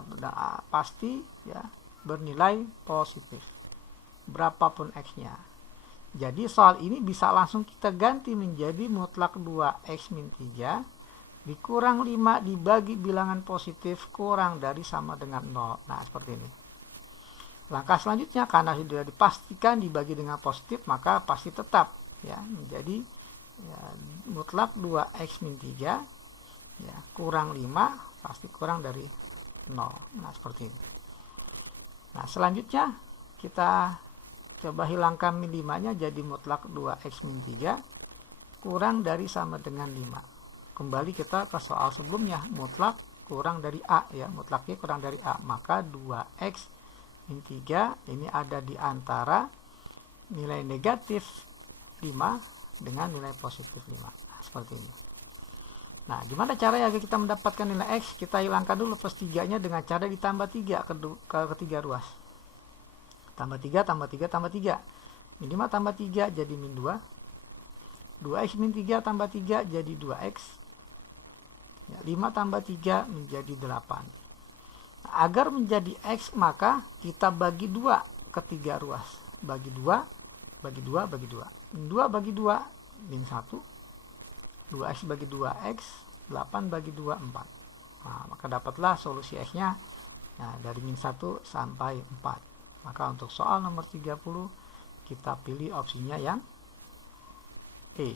pasti ya bernilai positif. Berapapun X-nya. Jadi soal ini bisa langsung kita ganti menjadi mutlak 2X min 3 dikurang 5 dibagi bilangan positif kurang dari sama dengan 0. Nah, seperti ini. Langkah selanjutnya, karena sudah dipastikan dibagi dengan positif, maka pasti tetap ya menjadi ya, mutlak 2X min 3 ya, kurang 5 pasti kurang dari 0. Nah, seperti ini. Nah, selanjutnya kita coba hilangkan min 5-nya jadi mutlak 2X min 3 kurang dari sama dengan 5. Kembali kita ke soal sebelumnya, mutlak kurang dari A ya, mutlaknya kurang dari A. Maka 2X min 3 ini ada di antara nilai negatif 5 dengan nilai positif 5. Nah, seperti ini. Nah, gimana caranya agar kita mendapatkan nilai X? Kita hilangkan dulu plus 3-nya dengan cara ditambah 3 ke ketiga ruas. Tambah 3, tambah 3, tambah 3. Min 5 tambah 3 jadi min 2. 2X min 3 tambah 3 jadi 2X. Ya, 5 tambah 3 menjadi 8. Nah, agar menjadi X maka kita bagi 2 ke 3 ruas. Bagi 2, bagi 2, bagi 2. Min 2 bagi 2, min 1. 2X bagi 2X, 8 bagi 2, 4. Nah, maka dapatlah solusi X-nya nah, dari min 1 sampai 4. Maka untuk soal nomor 30 kita pilih opsinya yang E.